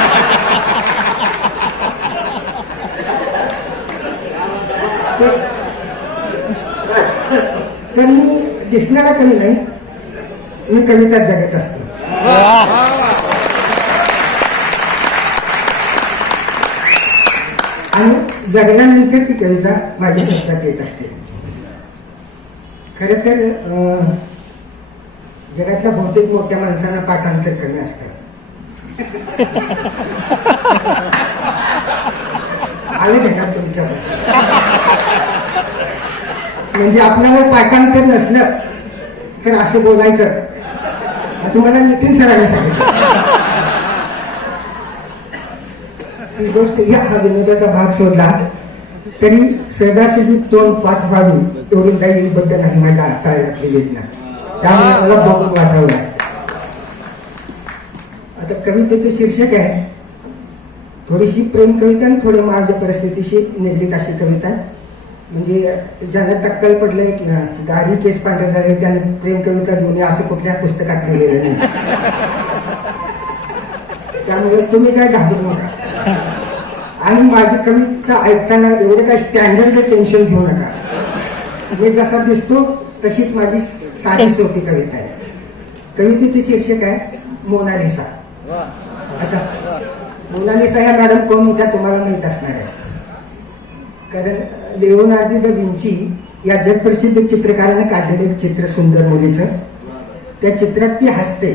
तर मी दिसणारा कवी नाही, मी कविता जगत असतो. आणि जगल्यानंतर ती कविता माझ्या शब्दात येत असते. खर तर जगातल्या बहुतेक मोठ्या माणसांना पाठांतर कमी असतात. आलं घेणार तुमच्या म्हणजे आपल्याला पाठांतर नसलं तर असं बोलायचं. तुम्हाला नितीन सरांनी सांगितलं ही गोष्ट. हा विनोदाचा भाग सोडला तरी सहजासहजी तोंड पाठ व्हावी एवढी काही बद्दल नाही माझ्या टाळ्यातली वेदना, त्यामुळे मला बघून वाचावं लागतं. आता कवितेचं शीर्षक आहे थोडीशी प्रेम कविता आणि थोडी माझ्या परिस्थितीशी निगडीत अशी कविता. म्हणजे ज्यांना टक्कल पडलंय की दाढी केस पांढरे झाले त्यांनी प्रेम कविता घेऊन असं कुठल्या पुस्तकात लिहिलेलं नाही. त्यामुळे तुम्ही काय घाबरू नका आणि माझी कविता ऐकताना एवढं काय स्टँडर्ड टेन्शन घेऊ नका. मी जसा दिसतो तशीच माझी साधी सोपी कविता आहे. कवितेचे शीर्षक आहे मोनालिसा. आता मोनालिसा ह्या मॅडम कोण होत्या तुम्हाला माहित असणार आहे, कारण लिओनार्दो दा विंची या जगप्रसिद्ध चित्रकाराने काढलेलं चित्र सुंदर मुलीचं. त्या चित्रात ती हसते.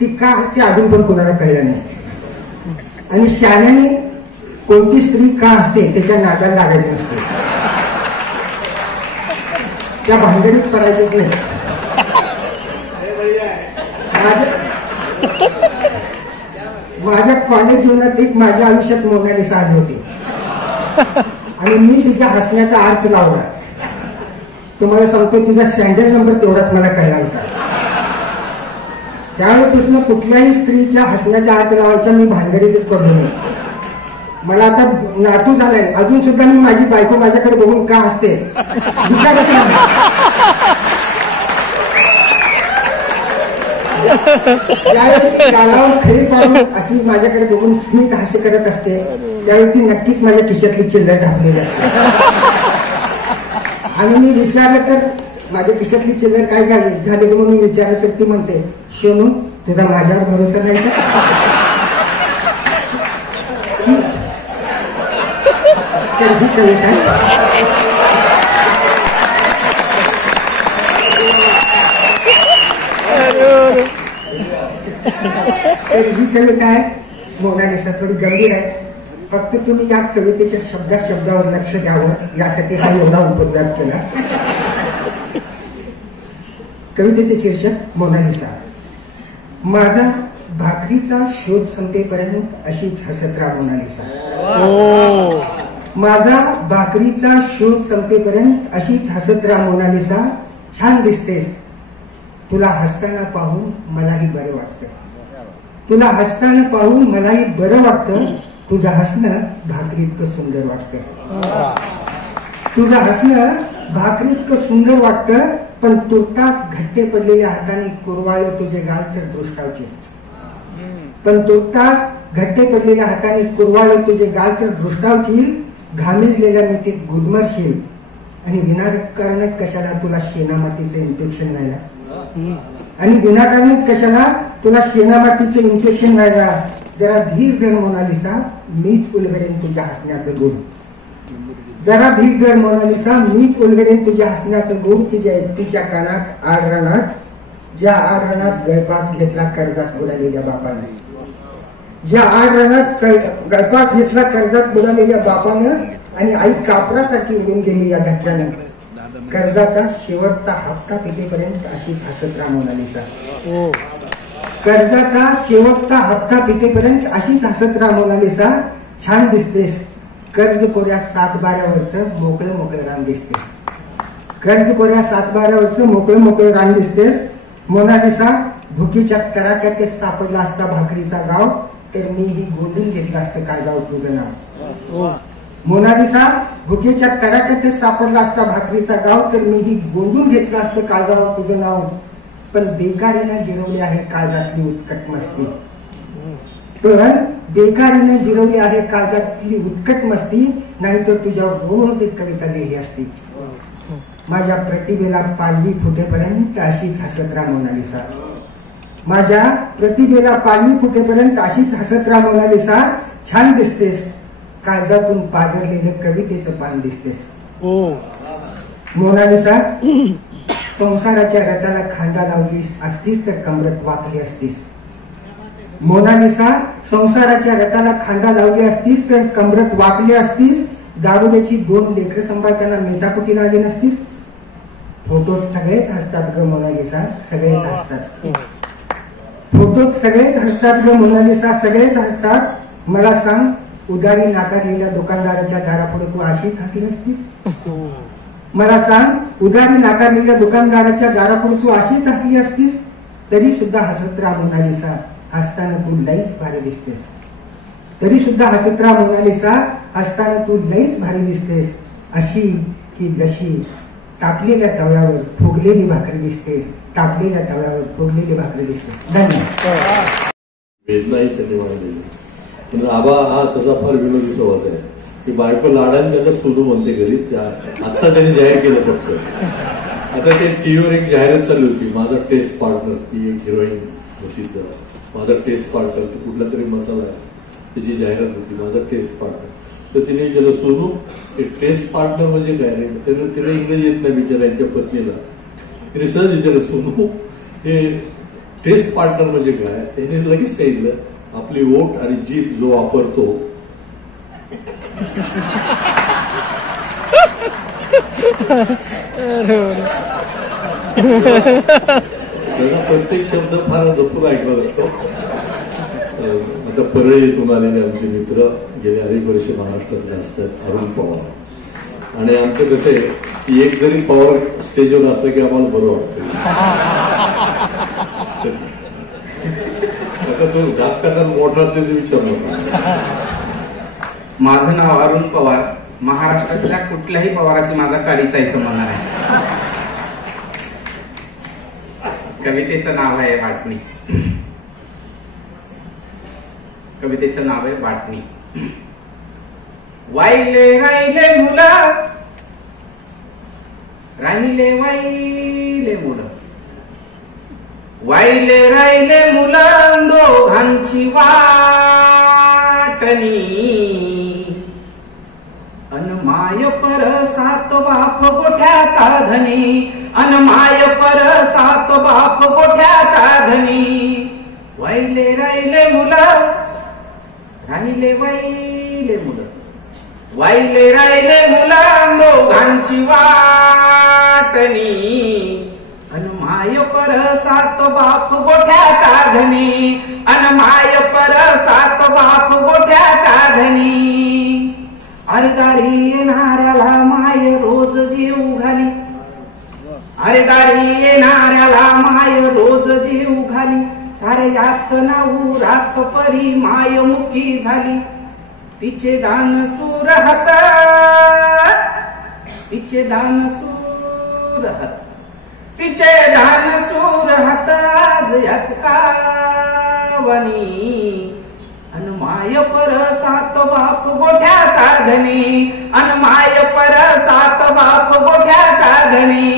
ती का हसते अजून पण कोणाला कळलं नाही. आणि शाण्याने कोणती स्त्री का हसते त्याच्या नादाला लागायचं नसते, त्या भांडणीत पडायचंच नाही. माझ्या कॉलेज जीवनात एक माझ्या आयुष्यात मोनालिसा आली होती आणि मी तिच्या हसण्याचा अर्थ लावला. तुम्हाला सांगतो तिचा सँडल नंबर तेवढाच मला कळला होता. त्यावेळेपासून कुठल्याही स्त्रीच्या हसण्याचा अर्थ लावायचा मी भानगडीतच पडलो नाही. मला आता नातू झालाय अजून सुद्धा मी माझी बायको माझ्याकडे बघून का हसते विचारत नाही. त्यावेळी गालावर खडी पाडून अशी माझ्याकडे बघून स्मित हास्य करत असते त्यावेळी ती नक्कीच माझ्या खिशातली चिल्लर ढापलेली असते. आणि मी विचारलं तर माझ्या खिशातली चिल्लर काय झाली म्हणून विचारलं तर ती म्हणते सोनू तुझा माझ्यावर भरोसा नाही का. तर ही कविता ही कविता आहे मोनालिसा. थोडी गंभीर आहे. फक्त तुम्ही या कवितेच्या शब्दावर लक्ष द्यावं यासाठी हा एवढा उपद्व्याप केला. कवितेचे शीर्षक मोनालिसा. माझा भाकरीचा शोध संपेपर्यंत अशीच हसत राहा मोनालिसा. माझा भाकरीचा शोध संपेपर्यंत अशीच हसत राहा मोनालिसा. छान दिसतेस तुला हसताना पाहून मलाही बरं वाटतं. तुला हसताना पाहून मलाही बरं वाटतं. तुझं हसणं भाकरीतकं सुंदर वाटतं. तुझं हसणं भाकरीतकं सुंदर वाटतं. पण तुर्तास घट्टे पडलेल्या हाताने कुरवाळे तुझे गालचर दृष्टावचे. पण तुर्तास घट्टे पडलेल्या हाताने कुरवाळे तुझे गालचर दृष्टावशील. घामिजलेल्या मिठीत गुदमरशील आणि विनाकारणच कशाला तुला शेणामातीचं इन्फेक्शन व्हायला. आणि विनाकारणच कशाला तुला शेणामातीचं इन्फेक्शन व्हायला. जरा धीर धर मोनालिसा मीच उलगडेन तुझ्या हसण्याचं गुण. जरा धीर धर मोनालिसा मीच उलगडेन तुझ्या हसण्याचं गुण. तिच्या एकटीच्या कानात आडरानात ज्या आडरानात गळपास घेतला कर्जात बुडालेल्या बापाने. ज्या आडरानात गळपास घेतला कर्जात बुडालेल्या बापानं आणि आई कापरासारखी उडून गेली या धक्क्यानं. कर्जाचा शेवटचा हप्ता पिटेपर्यंत अशीच हसत राहा मोनालिसा. कर्जाचा शेवटचा हप्ता पिटेपर्यंत अशीच हसत राहा मोनालिसा. छान दिसतेस कर्ज कोऱ्या 7 बाऱ्यावरचं मोकळं मोकळं रान दिसते. कर्ज कोऱ्या 7 बाऱ्यावरचं मोकळं मोकळं रान दिसतेस. मोनालिसा भुकीच्या तडाक्यात सापडला असता भाकरीचा गाव, तर मी ही गोदून घेतलं असतं काळजावर तुझं नाव. मोनालिसा भुकीच्या तडाक्यात सापडला असता भाकरीचा गाव, तर मी ही गोंदून घेतलं असतं काळजावर तुझं नाव. पण बेकारीनं जिरवली आहे काळजातली उत्कट मस्ती. पण बेकारीनं जिरवली आहे काळजातली उत्कट मस्ती, नाहीतर तुझ्यावर रोज एक कविता लिहिली असती. माझ्या प्रतिभेला पालवी फुटेपर्यंत अशीच हसत राहा मोनालिसा. माझ्या प्रतिभेला पालवी फुटेपर्यंत अशीच हसत राहा मोनालिसा. छान दिसतेस, काळजातून पाजरलेलं कवितेचं पान दिसतेस. मोनालिसा संसाराच्या रथाला खांदा लावली असतीस तर कमरत वाकली असतीस. मोनालिसा संसाराच्या रथाला खांदा लावली असतीस तर कमरत वाकली असतीस. दारुड्याची 2 लेकरं सांभाळताना मेटाकुटीला आली नसतीस. फोटोत सगळेच हसतात ग मोनालिसा, सगळेच हसतात. फोटोत सगळेच हसतात ग मोनालिसा, सगळेच हसतात. मला सांग, उधारी नाकारलेल्या दुकानदाराच्या दारापुढे तू अशीच हसली असतीस? मला सांग, उधारी नाकारलेल्या दुकानदाराच्या दारापुढे तू अशीच हसली असतीस? तरी सुद्धा हसत राहा मोनालिसा, हसताना तू लईच भारी दिसतेस. तरी सुद्धा हसत राहा मोनालिसा, हसताना तू लईच भारी दिसतेस. अशी की जशी तापलेल्या तव्यावर फुगलेली भाकरी दिसतेस. तापलेल्या तव्यावर फुगलेली भाकरी दिसतेस. धन्यवाद. वेदनाही त्यांनी वाढलेली. पण आबा हा तसा फार विनोदी स्वभावाचा आहे की बायको लाडाने त्याला सोनू म्हणते घरी. आता त्यांनी जाहीर केलं फक्त. आता ते टीव्हीवर एक जाहिरात चालू होती, माझा टेस्ट पार्टनर, ती एक हिरोईन प्रसिद्ध, माझा टेस्ट पार्टनर, तो कुठला तरी मसाला आहे, त्याची जाहिरात होती, माझा टेस्ट पार्टनर. तर तिने विचारलं, सोनू टेस्ट पार्टनर म्हणजे काय रे? तिला इंग्रजी येत नाही बिचाऱ्यांच्या पत्नीला. तिने सहज विचारलं, सोनू हे टेस्ट पार्टनर म्हणजे काय? त्याने लगेच सांगितलं, आपली ओठ आणि जीभ जो वापरतो त्याचा प्रत्येक शब्द फार जपून ऐकला जातो. आता परळीतून आलेले आमचे मित्र गेले अनेक वर्ष महाराष्ट्रातले असतात, अरुण पवार. आणि आमचं कसं आहे की एक जरी पवार स्टेजवर असलं की आम्हाला बरं वाटतं. आता तो जागता मोठा ते विचारलं. माझं नाव अरुण पवार. महाराष्ट्रातल्या कुठल्याही पवाराशी माझा काडीचाही संबंध नाही. कवितेचं नाव आहे वाटणी. कवितेचं नाव आहे वाटणी. वाईले राहिले मुलं, राहिले वाईले मुलं, वाईले राहिले मुलं, दोघांची वाटणी. अनमाय पर 7 बाप गोठ्याचा धनी, अनमाय पर 7 बाप गोठ्याचा धनी. वाईले राहिले मुलं, राहिले वाईले मुलं, वाईले राहिले मुलं, दोघांची वाटणी. अनमाय पर 7 बाप गोठ्याचा धनी, अनमाय पर 7 बाप गोठ्याचा धनी. अरे दारी येणाऱ्याला माय रोज जीव घाली, अरे दारी येणाऱ्याला माय रोज जीव घाली. सारे यात नाऊ रात परी माय मुकी झाली. तिचे दान सूर हात, तिचे दान सूर हात, तिचे दान सूर हात याचकावनी. अनमाय पर 7 बाप गोठ्याचा धनी, अनमाय पर 7 बाप गोठ्याचा धनी.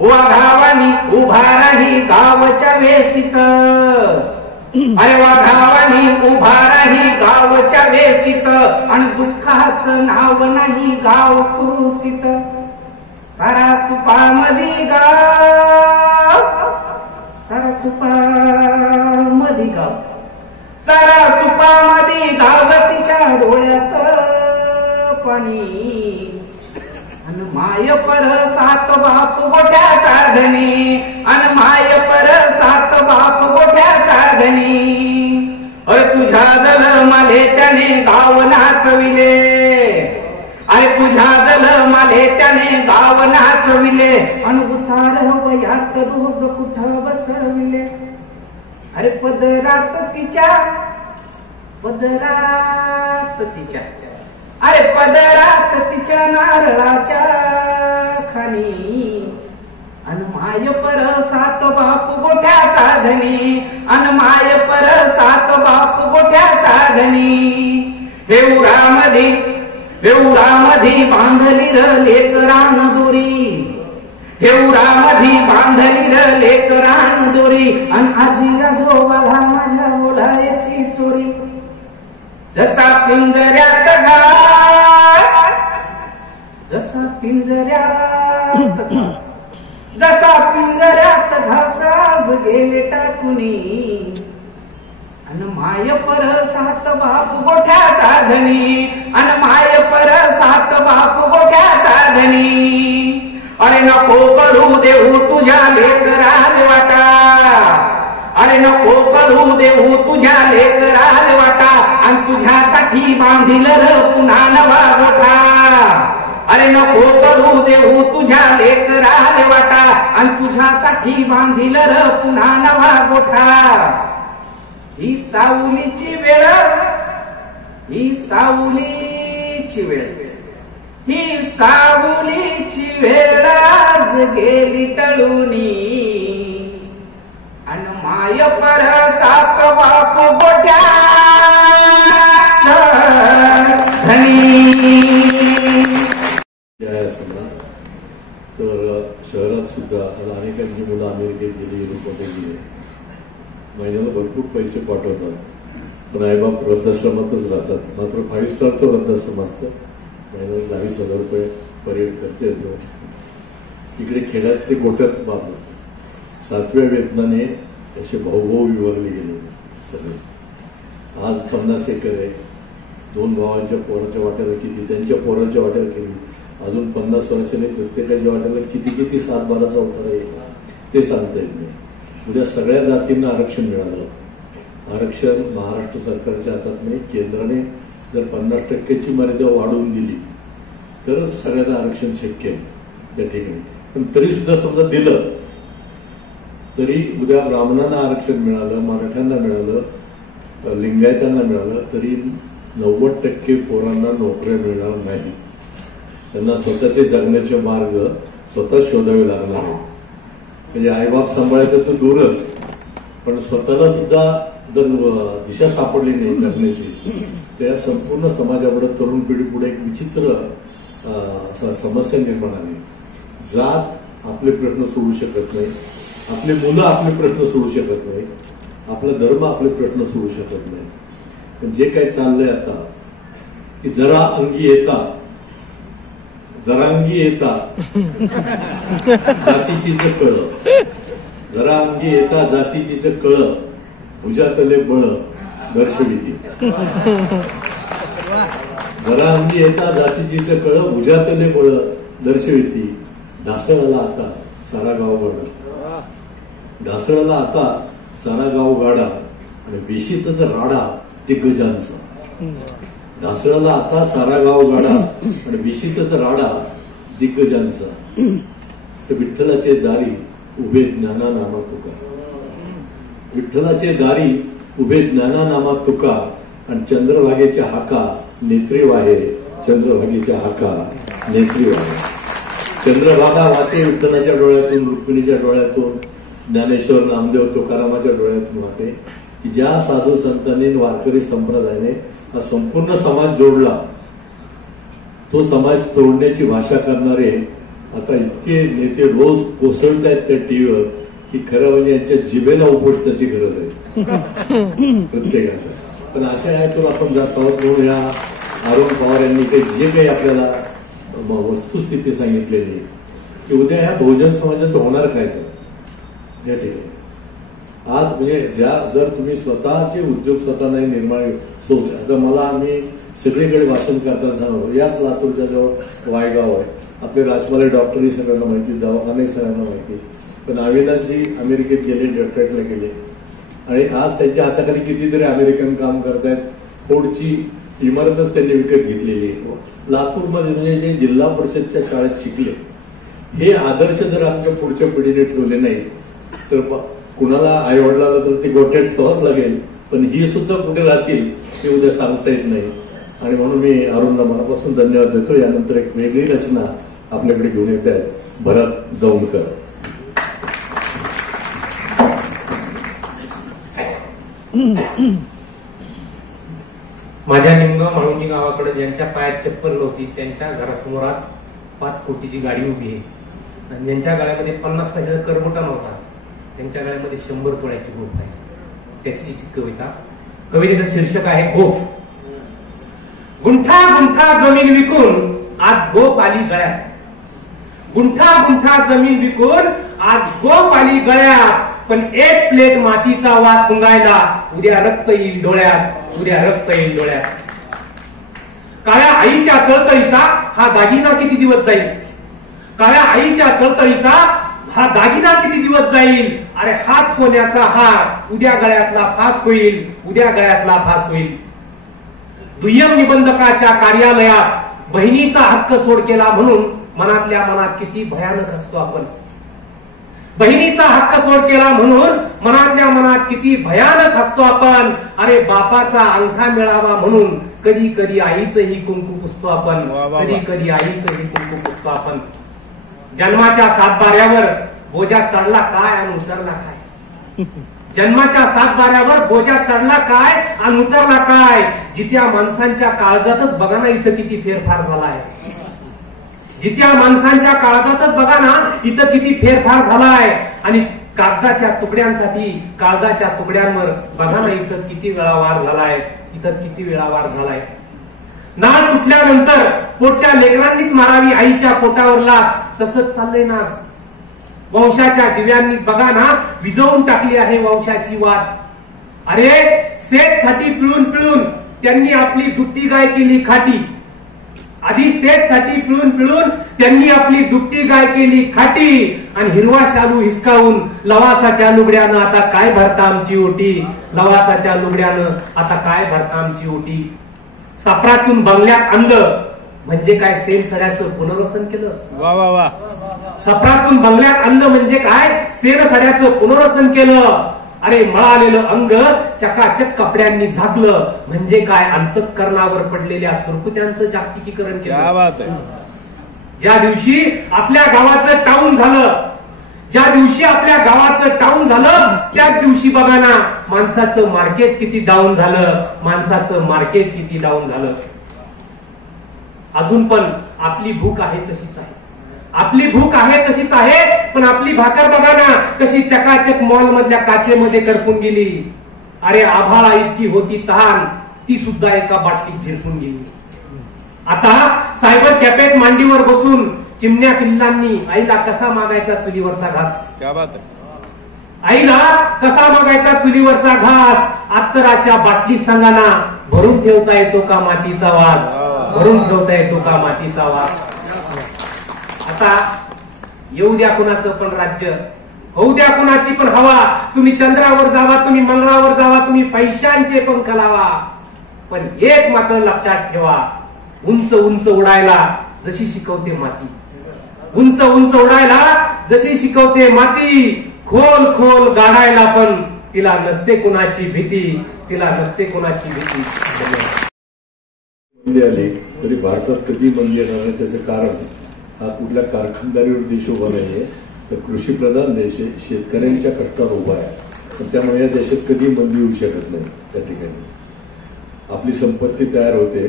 वाघावानी उभा राही गावच्या वेसीत, अरे वाघावानी उभा राही गावच्या वेसीत. आणि दुःखाचं नाव नाही गाव खुशीत. सारा सुपामधी गाव, सारा सुपामधी गाव, सारा सुपामधी गाव. तिच्या डोळ्यात पाणी. अनमाय पर 7 बाप गोठ्याचा धनी, अनमाय पर 7 बाप गोठ्याचा धनी. अरे तुझ्या जलमाले त्याने गाव नाचविले, अरे तुझ्या जलमाले त्याने गाव नाचविले, अन उतार वयात दोघ कुठं बसविले. अरे पदरात तिच्या अरे पदरात तिच्या नारळाच्या खाणी, अन माय पर सात बाप गोठ्याचा धनी, अन माय पर सात बाप गोठ्याचा धनी. हेऊरामधी बांधली र लेकरान दोरी, हेऊरामधी बांधली र लेकरान दोरी, अन आजी आजोबाला माझ्या बोलायची चोरी. जसा पिंजऱ्यात घास, जसा पिंजऱ्यात घास, जसा पिंजऱ्यात घासाज गेले टाकुनी, अन माय पर सात बाप गोठ्याचा धनी, अन माय पर सात बाप गोठ्याचा धनी. अरे नको करू देऊ तुझ्या लेकराल वाटा, अरे नको करू देऊ तुझ्या लेकराल वाटा, आणि तुझ्यासाठी बांधिल र पुन्हा नवा गोठा. अरे नको करू देऊ तुझ्या लेकराल वाटा, आणि तुझ्यासाठी बांधिल र पुन्हा नवा गोठा. ही सावलीची वेळ, ही सावलीची वेळ, ही सावलीची वेळ आज गेली टळूनी, अन माय पर सात बाप गोठ्याचा धनी. तर शहरात सुद्धा अनेकांची मुलं अमेरिकेत गेली, युरोपमध्ये गेली, महिन्याला भरपूर पैसे पाठवतात, पण आईबाप वृद्धाश्रमातच राहतात. मात्र 5 स्टारचं वृद्धाश्रम असतं, महिन्याला 20,000 रुपये पर्यटन खर्च येतो. इकडे खेड्यात ते गोट्यात बांधतात. 7व्या वेतनाने असे भाऊ विभागले गेले सगळे. आज 50 एकर आहे. 2 भावांच्या पोराच्या वाट्याला किती, त्यांच्या पोराच्या वाट्याला किती, अजून 50 वर्षाने प्रत्येकाच्या वाट्याला किती किती 7-12चा उतारा येईल ते सांगता येत नाही. उद्या सगळ्या जातींना आरक्षण मिळालं. आरक्षण महाराष्ट्र सरकारच्या हातात नाही. केंद्राने जर 50% मर्यादा वाढवून दिली तरच सगळ्यांना आरक्षण शक्य आहे त्या ठिकाणी. पण तरी सुद्धा समजा दिलं तरी उद्या ब्राह्मणांना आरक्षण मिळालं, मराठ्यांना मिळालं, लिंगायतांना मिळालं तरी 90% पोरांना नोकऱ्या मिळणार नाही. त्यांना स्वतःचे जगण्याचे मार्ग स्वतः शोधावे लागणार आहेत. म्हणजे आईबाप सांभाळायचं तर दूरच, पण स्वतःला सुद्धा जर दिशा सापडली नाही जगण्याची, त्या संपूर्ण समाजापुढे, तरुण पिढीपुढे एक विचित्र समस्या निर्माण आली. जात आपले प्रश्न सोडू शकत नाही, आपले मुलं आपले प्रश्न सोडू शकत नाही, आपला धर्म आपले प्रश्न सोडू शकत नाही. पण जे काही चाललंय आता की जरा अंगी येता, जरांगी येता जातीचीच कळ, जरा अंगी येता जातीचीच कळ, भुजातले बळ दर्शविती. जरा अंगी येता जातीचीच कळ, भुजातले बळ दर्शविती. ढासळाला आता सारा गाव गाडा, ढासळाला आता सारा गाव गाडा, आणि वेशीतच राडा दिग्गजांचा. ढासळाला आता सारा गाव गाडा, आणि वेशीतच राडा दिग्गजांचा. तर विठ्ठलाचे दारी उभे ज्ञाना नामा तुका, विठ्ठलाचे दारी उभे ज्ञाना नामा तुका, आणि चंद्रभागेच्या हाका नेत्री वाहे, चंद्रभागेच्या हाका नेत्री वाहे. चंद्रभागा वाहते विठ्ठलाच्या डोळ्यातून, रुक्मिणीच्या डोळ्यातून, ज्ञानेश्वर नामदेव तुकारामाच्या डोळ्यातून वाहते. की ज्या साधू संतांनी वारकरी संप्रदायाने हा संपूर्ण समाज जोडला, तो समाज तोडण्याची भाषा करणारे आता इतके नेते रोज कोसळत आहेत त्या टीव्हीवर की खरं म्हणजे यांच्या जिभेला उपोषणाची गरज आहे प्रत्येकाचा. पण अशा यातून आपण जात आहोत. म्हणून या अरुण पवार यांनी जे काही आपल्याला वस्तुस्थिती सांगितलेली की उद्या ह्या बहुजन समाजाचं होणार काय तर या ठिकाणी आज म्हणजे जर तुम्ही स्वतःचे उद्योग स्वतः नाही निर्माण सोडले. आता मला आम्ही सगळीकडे भाषण करताना सांगतो, याच लातूरच्या जवळ वायगाव आहे, आपले राजमाले डॉक्टरही सगळ्यांना माहिती, दवाखाने सगळ्यांना माहिती. पण अविनाशजी अमेरिकेत गेले, डेट्रॉइटला गेले, आणि आज त्यांच्या हाताखाली कितीतरी अमेरिकन काम करतायत. फोर्डची इमारतच त्यांनी विकत घेतलेली आहे. लातूरमध्ये म्हणजे जे जिल्हा परिषदच्या शाळेत शिकले, हे आदर्श जर आमच्या पुढच्या पिढीने ठेवले नाहीत तर कुणाला आई वडिलाला तर ते गोट्यात ठेवाच लागेल, पण ही सुद्धा कुठे राहतील ते उद्या सांगता येत नाही. आणि म्हणून मी अरुणला मनापासून धन्यवाद देतो. यानंतर एक वेगळी रचना आपल्याकडे घेऊन येत आहेत भरत दौंडकर. माझ्या निंग माळुंगी गावाकडे ज्यांच्या पायात चप्पल नव्हती त्यांच्या घरासमोर आज 5 कोटीची गाडी उभी आहे. आणि ज्यांच्या गळ्यामध्ये 50 पैशाचा करबोटा नव्हता त्यांच्या गळ्यामध्ये 100 तोळ्याची गोफ आहे. त्याची कविता. कवितेचं शीर्षक आहे गोफ. गुंठा गुंठा जमीन विकून आज गोफ आली गळ्यात. गुंठा गुंठा जमीन विकून आज गोफ आली गळ्यात. पण एक प्लेट मातीचा वास हुंगायला उद्या रक्त येईल डोळ्यात. उद्या रक्त येईल डोळ्यात. काळ्या आईच्या तळतळीचा हा दागिना किती दिवस जाईल. काळ्या आईच्या तळतळीचा हा दागिना किती दिवस जाईल. अरे हात सोन्याचा हार उद्या गळ्यातला फास होईल. उद्या गळ्यातला फास होईल. दुय्यम निबंधकाच्या कार्यालयात बहिणीचा हक्क सोड केला म्हणून मनातल्या मनात किती भयानक असतो आपण. बहिणीचा हक्क सोड केला म्हणून मनातल्या मनात किती भयानक असतो आपण. अरे बापाचा अंगठा मिळावा म्हणून कधी कधी आईचंही कुंकू पुसतो आपण. कधी कधी आईचंही कुंकू पुसतो आपण. जन्माच्या 7 बाऱ्यावर बोजा चढला काय आणि उतरला काय. जन्माच्या 7 बाऱ्यावर बोजा चढला काय आणि उतरला काय. जित्या माणसांच्या काळजातच बघा ना इथं किती फेरफार झालाय. जित्या माणसांच्या काळजातच बघा ना इथं किती फेरफार झालाय. आणि कागदाच्या तुकड्यांसाठी काळजाच्या तुकड्यांवर बघा ना इथं किती वेळा वार झालाय. इथं किती वेळा वार झालाय. नाळ तुटल्यानंतर पोटच्या लेकरांनीच मारावी आईच्या पोटावरला. तसंच चाललंय ना. वंशाच्या दिव्यांनीच बघा ना विझवून टाकली आहे वंशाची वाट. अरे सेटसाठी पिळून पिळून त्यांनी आपली दुभती गाय केली खाटी. आधी सेटसाठी पिळून पिळून त्यांनी आपली दुभती गाय केली खाटी. आणि हिरवा शालू हिसकावून लवासाच्या लुगड्यानं आता काय भरता आमची ओटी. लवासाच्या लुगड्यानं आता काय भरता आमची ओटी. सापरातून बंगल्यात आणलं म्हणजे काय सेन सड्याचं पुनर्वसन केलं. वा वा वा. सापरातून बंगल्यात आणलं म्हणजे काय सेन सड्याचं पुनर्वसन केलं. अरे मळालेलं अंग चकाचक कपड्यांनी झाकलं म्हणजे काय अंतःकरणावर पडलेल्या सुरकुत्यांचं जागतिकीकरण केलं. ज्या दिवशी आपल्या गावाचं टाऊन झालं, ज्या दिवशी आपल्या गावाचं टाऊन झालं त्याच दिवशी बघा ना माणसाचं मार्केट किती डाऊन झालं. माणसाचं मार्केट किती डाऊन झालं. अजून पण आपली भूक आहे तशीच आहे. आपली भूक आहे तशीच आहे. पण आपली भाकर बघा ना कशी चकाचक मॉल मधल्या काचेमध्ये करपून गेली. अरे आभाळा इतकी होती तहान ती सुद्धा एका बाटलीत झिरपून गेली. आता सायबर कॅफेत मांडीवर बसून चिमण्या पिल्लांनी आईला कसा मागायचा चुलीवरचा घास. क्या बात आहे. आईला कसा मागायचा चुलीवरचा घास. अत्तराच्या बाटली संगाना भरून ठेवता येतो का मातीचा वास. भरून ठेवता येतो का मातीचा वास. आता येऊ द्या कुणाचं पण राज्य, होऊ द्या कुणाची पण हवा. तुम्ही चंद्रावर जावा, तुम्ही मंगळावर जावा, तुम्ही पैशांचे पंख लावा. पण एक मात्र लक्षात ठेवा, उंच उंच उडायला जशी शिकवते माती. उंच उंच उडायला जशी शिकवते माती. खोल खोल गाडायला पण तिला नसते कुणाची भीती. तिला नसते कुणाची भीती. मंदी आली तरी भारतात कधी मंदी येणार नाही त्याचं कारण हा कुठल्या कारखानदारीवर देश उभा नाहीये तर कृषीप्रधान देश आहे. शेतकऱ्यांच्या कष्टावर उभा आहे. पण त्यामुळे या देशात कधी मंदी येऊ शकत नाही. त्या ठिकाणी आपली संपत्ती तयार होते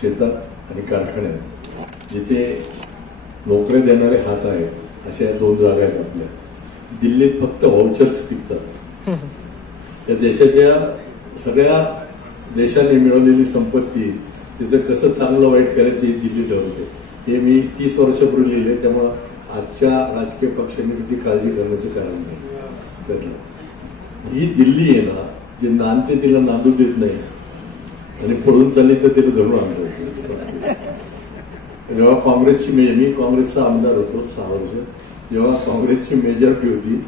शेतात आणि कारखान्यात. जिथे नोकऱ्या देणारे हात आहेत अशा 2 जागा आहेत आपल्या. दिल्लीत फक्त व्हाउचर्स पिकतात. या देशाच्या सगळ्या देशाने मिळवलेली संपत्ती तिचं कसं चांगलं वाईट करायचं हे दिल्ली ठरवते. हे मी 30 वर्षापूर्वी लिहिले. त्यामुळे आजच्या राजकीय पक्षांनी त्याची काळजी करण्याचं कारण नाही. ही दिल्ली आहे ना जे नांदते तिला नांदू देत नाही आणि पळून चालली तर तिला धरून आणतो. जेव्हा काँग्रेसची मी काँग्रेसचा आमदार होतो 6 वर्ष. जेव्हा काँग्रेसची मेजॉरिटी होती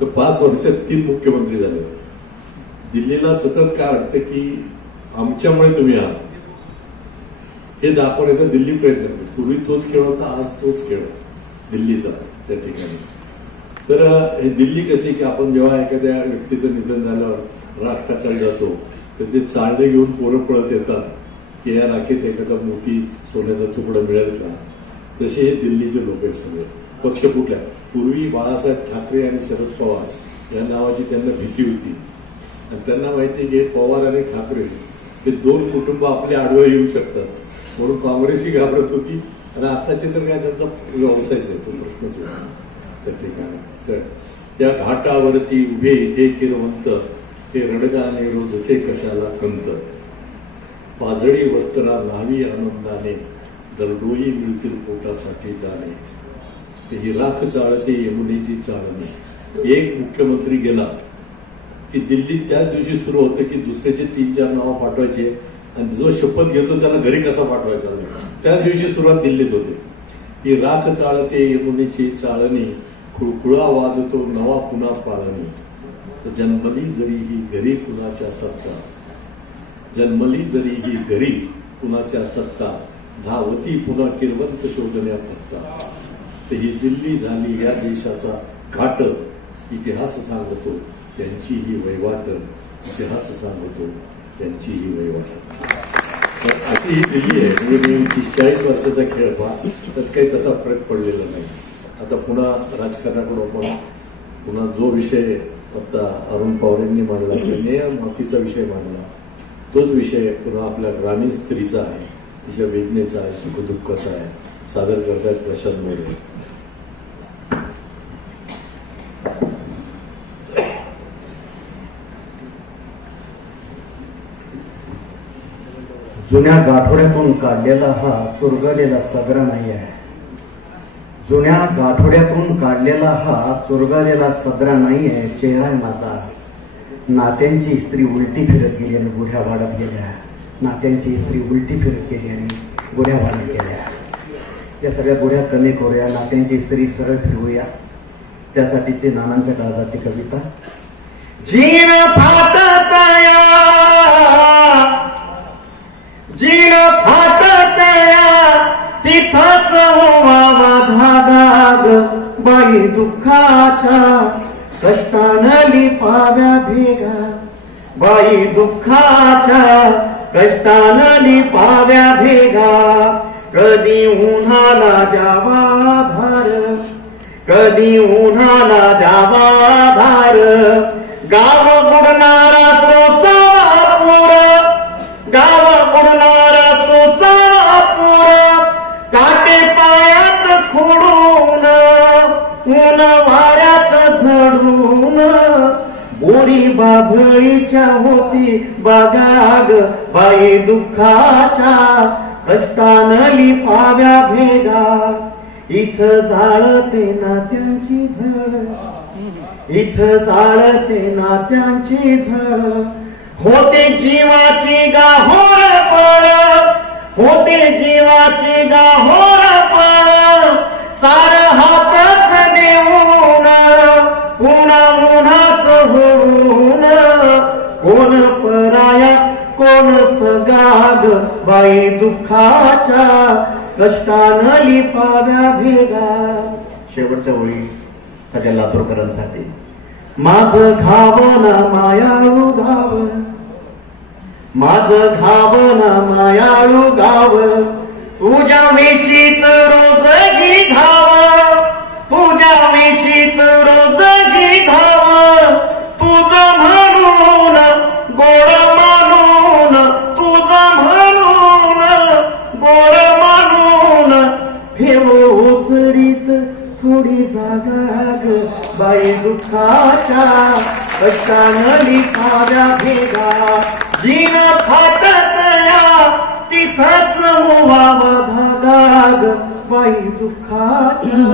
तर 5 वर्षात 3 मुख्यमंत्री झाले. दिल्लीला सतत काय वाटतं की आमच्यामुळे तुम्ही आहात हे दाखवण्याचा दिल्ली प्रयत्न करते. पूर्वी तोच खेळ होता, आज तोच खेळ दिल्लीचा त्या ठिकाणी. तर हे दिल्ली कसे की आपण जेव्हा एखाद्या व्यक्तीचं निधन झाल्यावर राष्ट्राकडे जातो तर ते चाळणे घेऊन पोरं पळत येतात की या राखीत एखादा मोठी सोन्याचा तुकडा मिळेल का. तसे हे दिल्लीचे लोक आहेत सगळे. पक्ष कुठल्या, पूर्वी बाळासाहेब ठाकरे आणि शरद पवार या नावाची त्यांना भीती होती आणि त्यांना माहिती की पवार आणि ठाकरे हे 2 कुटुंब आपल्या आडवे येऊ शकतात म्हणून काँग्रेसही घाबरत होती. आणि आताचे तर काय त्यांचा व्यवसायच आहे, तो प्रश्नच आहे त्या ठिकाणी. तर या घाटावरती उभे इथे किरवंत हे रडगाणे रोजचे कशाला खंत. पाजळी वस्त्रा न्हावी आनंदाने दरडोई मिळतील पोटासाठी दाणे. ते ही राख चाळते यमुनेची चाळणी. एक मुख्यमंत्री गेला की दिल्लीत त्याच दिवशी सुरू होतं की दुसऱ्याचे 3-4 नावं पाठवायचे आणि जो शपथ घेतो त्याला घरी कसा पाठवायचा त्याच दिवशी सुरुवात दिल्लीत होते. ही राख चाळते यमुनेची चाळणी खुळखुळा वाजतो नवा पुन्हा पाळणी. जन्मली जरी ही घरी कुणाच्या सत्ता, जन्मली जरी ही घरी कुणाच्या सत्ता, धावती पुन्हा किरवंत शोधण्या पत्ता. तर ही दिल्ली झाली या देशाचा घाट. इतिहास सांगतो त्यांची ही वहिवाट, इतिहास सांगतो त्यांची ही वहिवाट. तर अशी ही दिल्ली आहे. म्हणजे मी 30-40 वर्षाचा खेळ पहा तर काही तसा फरक पडलेला नाही. आता पुन्हा राजकारणाकडून आपण पुन्हा जो विषय आता अरुण पवारांनी मांडला त्यांनी मातीचा विषय मांडला तोच विषय पुन्हा आपल्या ग्रामीण स्त्रीचा आहे, तिच्या वेदनेचा आहे, सुखदुःखाचा आहे. सादर करतायत प्रशांत मोरे. जुन्या गाठोड्यातून काढलेला हा चुरगळलेला सदरा नाही आहे. जुन्या गाठोड्यातून काढलेला हा चुरगळलेला सदरा नाही आहे. चेहरा आहे माझा. नात्यांची इस्त्री उलटी फिरत गेली आणि गुढ्या वाढत गेल्या. नात्यांची इस्त्री उलटी फिरत गेली आणि गुढ्या वाढत गेल्या. या सगळ्या गुढ्या कमी करूया, नात्यांची इस्त्री सरळ फिरवूया. त्यासाठीची नानांच्या काळजातली कविता. जीन फाटतया, जीन फाटतया तिथंच होवावा धागा ग. बाई दुःखाच्या कष्टानं लिपाव्या भेगा, बाई दुःखाच्या कष्टानं लिपाव्या भेगा. कधी उन्हाला द्यावा धार, कधी उन्हाला द्यावा धार. गाव बुडणारा सोसापूर, गाव बुडणारा सोसापूर. काटे पायात खोडून ऊन वाऱ्यात झडून. बोरी बाभळीच्या होती बागाग, बाई दुःखाच्या कष्टानं लिपाव्या भेगा. इथं जाळते नात्यांची झळ, इथं जाळते नात्यांची झळ. होते जीवाची गाहोर पळ, होते जीवाची गाहोर पळ. सार हातच देऊन पुन्हा उन्हाच होऊन. कोण पराया कोण सगाग, बाई दुःखाच्या कष्टानं लिपाव्या भेगा. शेवटच्या ओळी सगळ्या लातूरकरांसाठी. माझं घावना मायाळू गाव, माझं घावना मायाळू गाव. तुझ्या वेशीत रोज गी धाव, तुझ्या वेशीत रोज गी धाव. तुझं म्हणून गोड मानून, तुझं म्हणून गोड मानून. ठेव ओसरीत थोडी जागा ग, बाई दुःखाच्या कष्टानं लिपाव्या भेगा. जीन फाटतया तिथंच होवावा धागा ग, बाई दुःखाच्या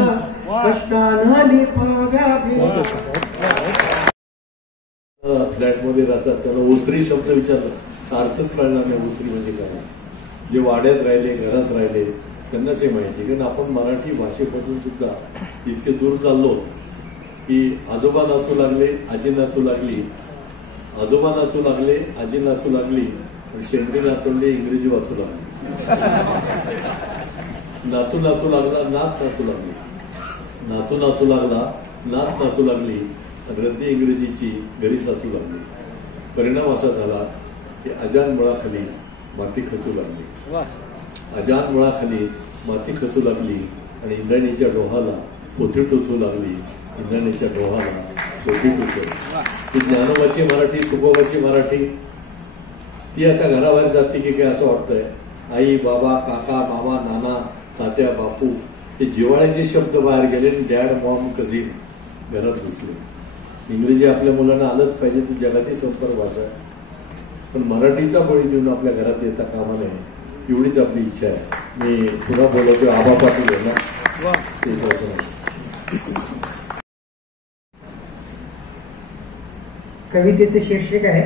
कष्टानं लिपाव्या भेगा. फ्लॅटमध्ये राहतात त्यांना ओसरी शब्द विचारला अर्थच कळणार नाही. ओसरी म्हणजे काय. जे वाड्यात राहिले, घरात राहिले त्यांनाच हे माहिती. कारण आपण मराठी भाषेपासून सुद्धा इतके दूर चाललो की आजोबा नाचू लागले, आजी नाचू लागली, आजोबा नाचू लागले, आजी नाचू लागली, आणि शेंडी नाचवली, इंग्रजी वाचू लागली. नातू नाचू लागला, नात नाचू लागली, नातू नाचू लागला, नात नाचू लागली, रद्दी इंग्रजीची घरी साचू लागली. परिणाम असा झाला की अजान मुळाखाली माती खचू लागली, अजान मुळाखाली माती खचू लागली, आणि इंद्राणीच्या डोहाला पोथी टोचू लागली, इंद्राणीच्या डोहाला पोथी टोचू. ती ज्ञानोबाची मराठी, तुकोबाची मराठी, ती आता घराबाहेर जाते की काय असं वाटतंय. आई, बाबा, काका, मामा, नाना, तात्या, बापू, ते जिव्हाळ्याचे शब्द बाहेर गेले. डॅड, मॉम, कझिन घरात घुसले. इंग्रजी आपल्या मुलांना आलंच पाहिजे, ती जगाची संपर्क भाषा आहे, पण मराठीचा बळी देऊन आपल्या घरात येता कामा नये, एवढीच आपली इच्छा आहे. मी पुन्हा बोलवतो आबा पाटील आहे ना, ते कवितेचं शीर्षक आहे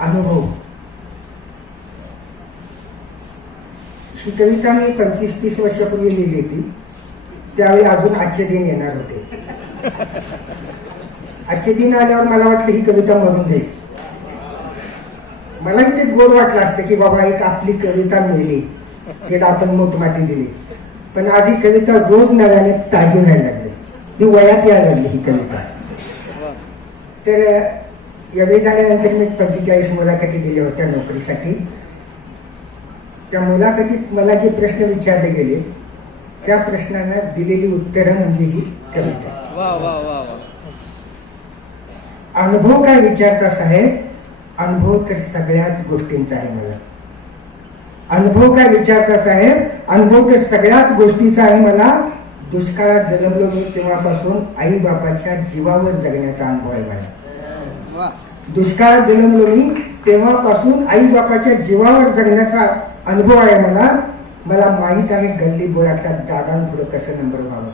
अनुभव. ही कविता मी 25-30 वर्षापूर्वी लिहिली होती. त्यावेळी अजून आजचे दिन येणार होते. आजचे दिन आल्यावर मला वाटलं ही कविता मरून जाईल. मलाही ते गोड वाटलं असतं की बाबा एक आपली कविता मेली, तिला आपण मोठमाती दिली. पण आज ही कविता रोज नव्याने ताजी व्हायला लागली, ही वयात यायला लागली ही कविता. तर यावेळी झाल्यानंतर मी 45 मुलाखती दिल्या होत्या नोकरीसाठी. त्या मुलाखतीत मला जे प्रश्न विचारले गेले त्या प्रश्नांना दिलेली उत्तरं म्हणजे ही कविता. अनुभव काय विचारता साहेब? अनुभव तर सगळ्याच गोष्टींचा आहे मला. अनुभव काय विचारता साहेब? अनुभव तर सगळ्याच गोष्टीचा आहे मला. दुष्काळात जन्मलो मी तेव्हापासून आई बापाच्या जीवावर जगण्याचा अनुभव आहे मला. दुष्काळात जन्मलो मी तेव्हापासून आई बापाच्या जीवावर जगण्याचा अनुभव आहे मला. मला माहित आहे गल्ली बोळातल्या दादांपुढे कसं नंबर व्हावं.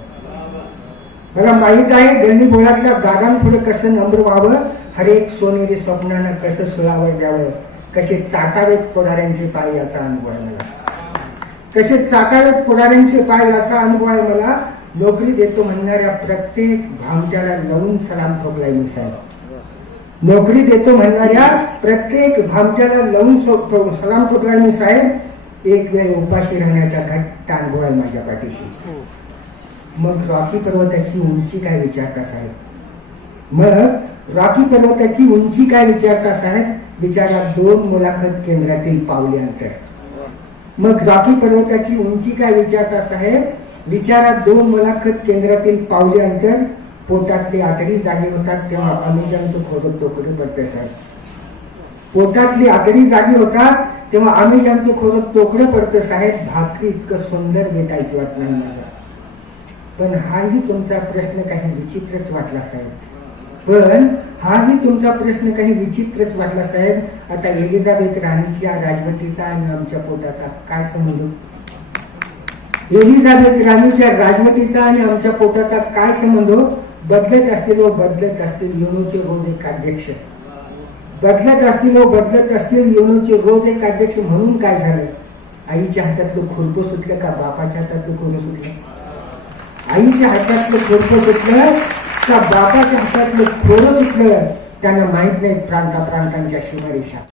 मला माहित आहे गल्ली बोळातल्या दादांपुढे कसं नंबर व्हावं. हर एक सोनेरी स्वप्नानं कसं सुळावर द्यावं. कसे चाटावेत पुढाऱ्यांचे पाय याचा अनुभव आहे मला. कसे चाटावेत पुढाऱ्यांचे पाय याचा अनुभव आहे मला. नोकरी देतो म्हणणाऱ्या प्रत्येक भामट्याला लावून सलाम ठोकलाय मी साहेब. नोकरी देतो म्हणणाऱ्या प्रत्येक भामट्याला लावून सलाम ठोकलाय मी साहेब. एक वेळ उपाशी राहण्याचा घट्ट अनुभव आहे माझ्या पाठीशी. मग रॉकी पर्वताची उंची काय विचारता साहेब? मग रॉकी पर्वताची उंची काय विचारता साहेब? विचारा 2 मुलाखत केंद्रातील पावले अंतर. मग रॉकी पर्वताची उंची काय विचारता साहेब? विचारा 2 मुलाखत केंद्रातील पावले अंतर. पोटातली आतडी जागी होतात तेव्हा अमेझॉनचं खोडं तोकडं पडतं साहेब. पोटातली आतडी जागी होतात तेव्हा अमेझॉनचं खोडं तोकडं पडतं साहेब. भाकरी इतकं सुंदर बेटा ऐकवत नाही माझा. पण हाही तुमचा प्रश्न काही विचित्रच वाटला साहेब. पण हाही तुमचा प्रश्न काही विचित्रच वाटला साहेब. आता एलिझाबेथ राणीच्या राजवटीचा आणि आमच्या पोटाचा काय संबंध? एलिझाबेथ राणीच्या राजवटीचा आणि आमच्या पोटाचा काय संबंध? बदलत असतील व बदलत असतील युनोचे रोज एक अध्यक्ष. बदलत असतील व बदलत असतील युनोचे रोज एक अध्यक्ष. म्हणून काय झालं? आईच्या हातातलं खुरपं सुटलं का बापाच्या हातातलं खोरं सुटलं? आईच्या हातातलं खुरपं सुटलं का बापाच्या हातातलं खोरं सुटलं? त्यांना माहित नाही प्रांतांच्या सीमारेषा.